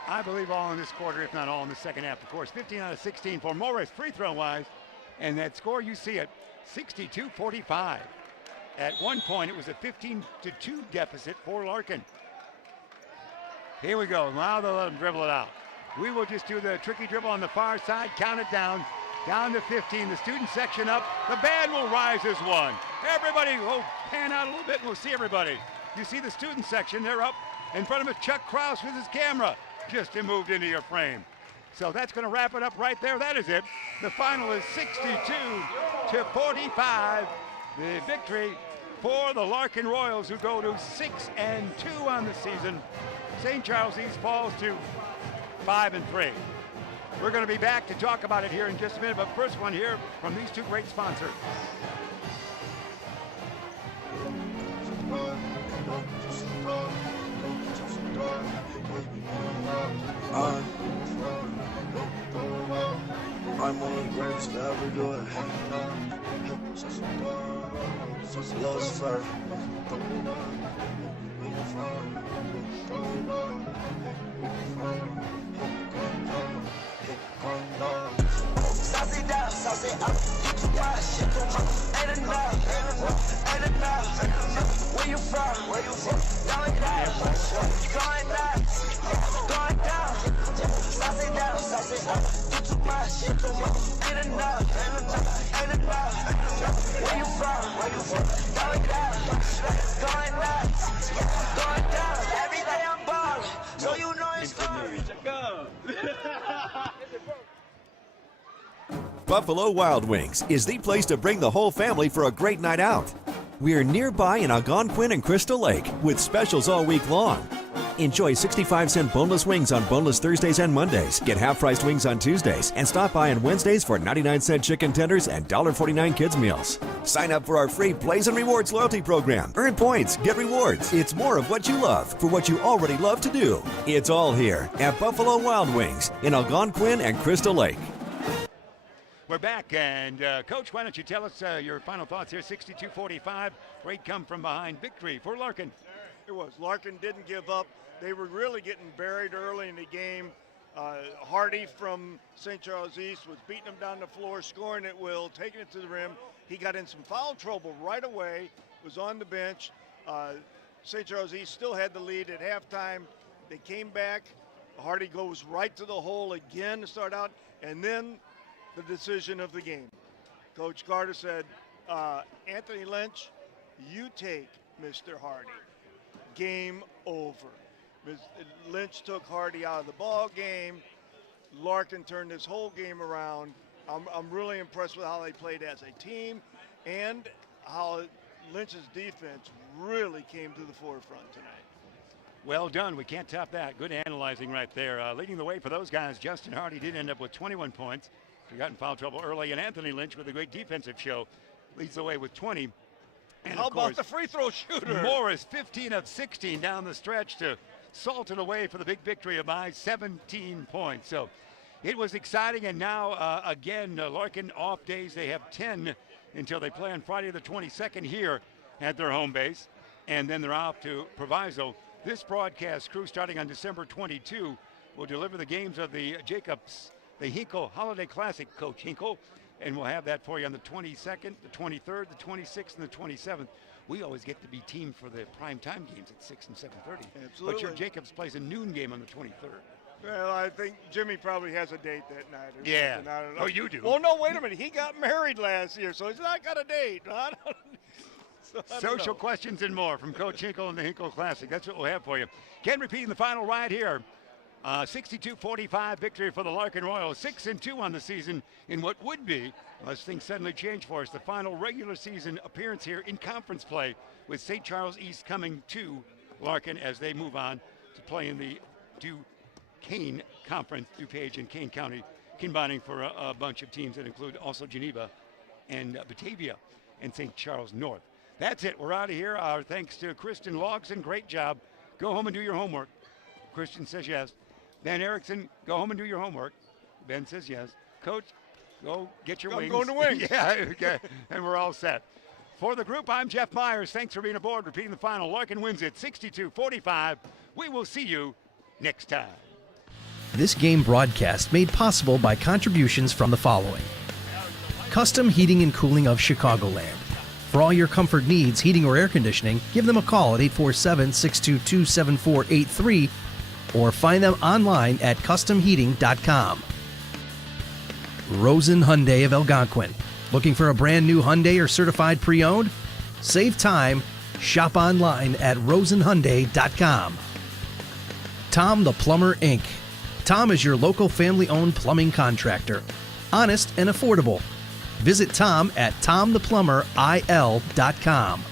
I believe all in this quarter, if not all in the second half, of course. 15 out of 16 for Morris, free throw wise. And that score, you see it, 62-45. At one point, it was a 15-2 deficit for Larkin. Here we go. Now they'll let him dribble it out. We will just do the tricky dribble on the far side, count it down to 15. The student section up. The band will rise as one. Everybody will pan out a little bit and we'll see everybody. You see the student section, they're up. In front of us, Chuck Kraus with his camera. Just moved into your frame. So that's going to wrap it up right there. That is it. The final is 62-45. The victory for the Larkin Royals, who go to 6-2 on the season. St. Charles East falls to 5-3. We're going to be back to talk about it here in just a minute, but first one here from these two great sponsors. I'm one of the greatest to ever do it. Lost fur. Sauce it down, sauce it up. Get too much, shit too much. Ain't enough, ain't enough. Where you from? Going down, going down, going down. Sauce it down, sauce saucy, you too much, ain't enough. Where you from? Going down, every day I'm ballin', so you know it's fun. Buffalo Wild Wings is the place to bring the whole family for a great night out. We're nearby in Algonquin and Crystal Lake with specials all week long. Enjoy 65-cent boneless wings on boneless Thursdays and Mondays. Get half-priced wings on Tuesdays. And stop by on Wednesdays for 99-cent chicken tenders and $1.49 kids meals. Sign up for our free Blaze and Rewards loyalty program. Earn points, get rewards. It's more of what you love for what you already love to do. It's all here at Buffalo Wild Wings in Algonquin and Crystal Lake. We're back, and Coach, why don't you tell us your final thoughts here? 62-45, great come-from-behind victory for Larkin. It was. Larkin didn't give up. They were really getting buried early in the game. Hardy from St. Charles East was beating them down the floor, scoring at will, taking it to the rim. He got in some foul trouble right away, was on the bench. St. Charles East still had the lead at halftime. They came back. Hardy goes right to the hole again to start out, and then the decision of the game. Coach Carter said, Anthony Lynch, you take Mr. Hardy. Game over. Lynch took Hardy out of the ball game. Larkin turned this whole game around. I'm really impressed with how they played as a team and how Lynch's defense really came to the forefront tonight. Well done. We can't top that. Good analyzing right there. Leading the way for those guys, Justin Hardy did end up with 21 points. He got in foul trouble early, and Anthony Lynch with a great defensive show leads the way with 20. And how about the free throw shooter? Morris, 15 of 16 down the stretch to salt it away for the big victory by 17 points. So it was exciting, and now again, Larkin off days. They have 10 until they play on Friday the 22nd here at their home base, and then they're off to Proviso. This broadcast crew, starting on December 22, will deliver the games of the the Hinkle Holiday Classic, Coach Hinkle, and we'll have that for you on the 22nd, the 23rd, the 26th, and the 27th. We always get to be teamed for the prime time games at 6 and 7:30. Absolutely. But your Jacobs plays a noon game on the 23rd. Well, I think Jimmy probably has a date that night. Or Yeah. something. I don't know. Oh, you do? Well, no, wait a minute. He got married last year, so he's not got a date. I don't Social know. questions and more from Coach Hinkle and the Hinkle Classic. That's what we'll have for you. Again, repeating the final right here. 62-45 victory for the Larkin Royals. 6-2 on the season in what would be, unless things suddenly change for us, the final regular season appearance here in conference play, with St. Charles East coming to Larkin as they move on to play in the Duquesne Conference, DuPage and Kane County, combining for a bunch of teams that include also Geneva and Batavia and St. Charles North. That's it. We're out of here. Our thanks to Kristen Logson. Great job. Go home and do your homework. Kristen says yes. Ben Erickson, go home and do your homework. Ben says yes. Coach, go get your wings. I'm going to wings. Yeah, okay. And we're all set. For the group, I'm Jeff Myers. Thanks for being aboard. Repeating the final, Larkin wins it 62-45. We will see you next time. This game broadcast made possible by contributions from the following. Custom Heating and Cooling of Chicagoland. For all your comfort needs, heating or air conditioning, give them a call at 847-622-7483 or find them online at customheating.com. Rosen Hyundai of Algonquin. Looking for a brand new Hyundai or certified pre-owned? Save time. Shop online at rosenhyundai.com. Tom the Plumber, Inc. Tom is your local family-owned plumbing contractor. Honest and affordable. Visit Tom at tomtheplumberil.com.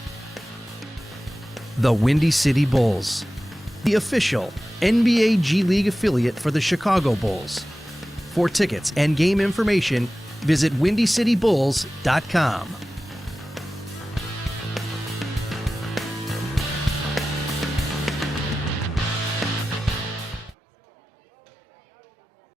The Windy City Bulls, the official NBA G League affiliate for the Chicago Bulls. For tickets and game information, visit windycitybulls.com.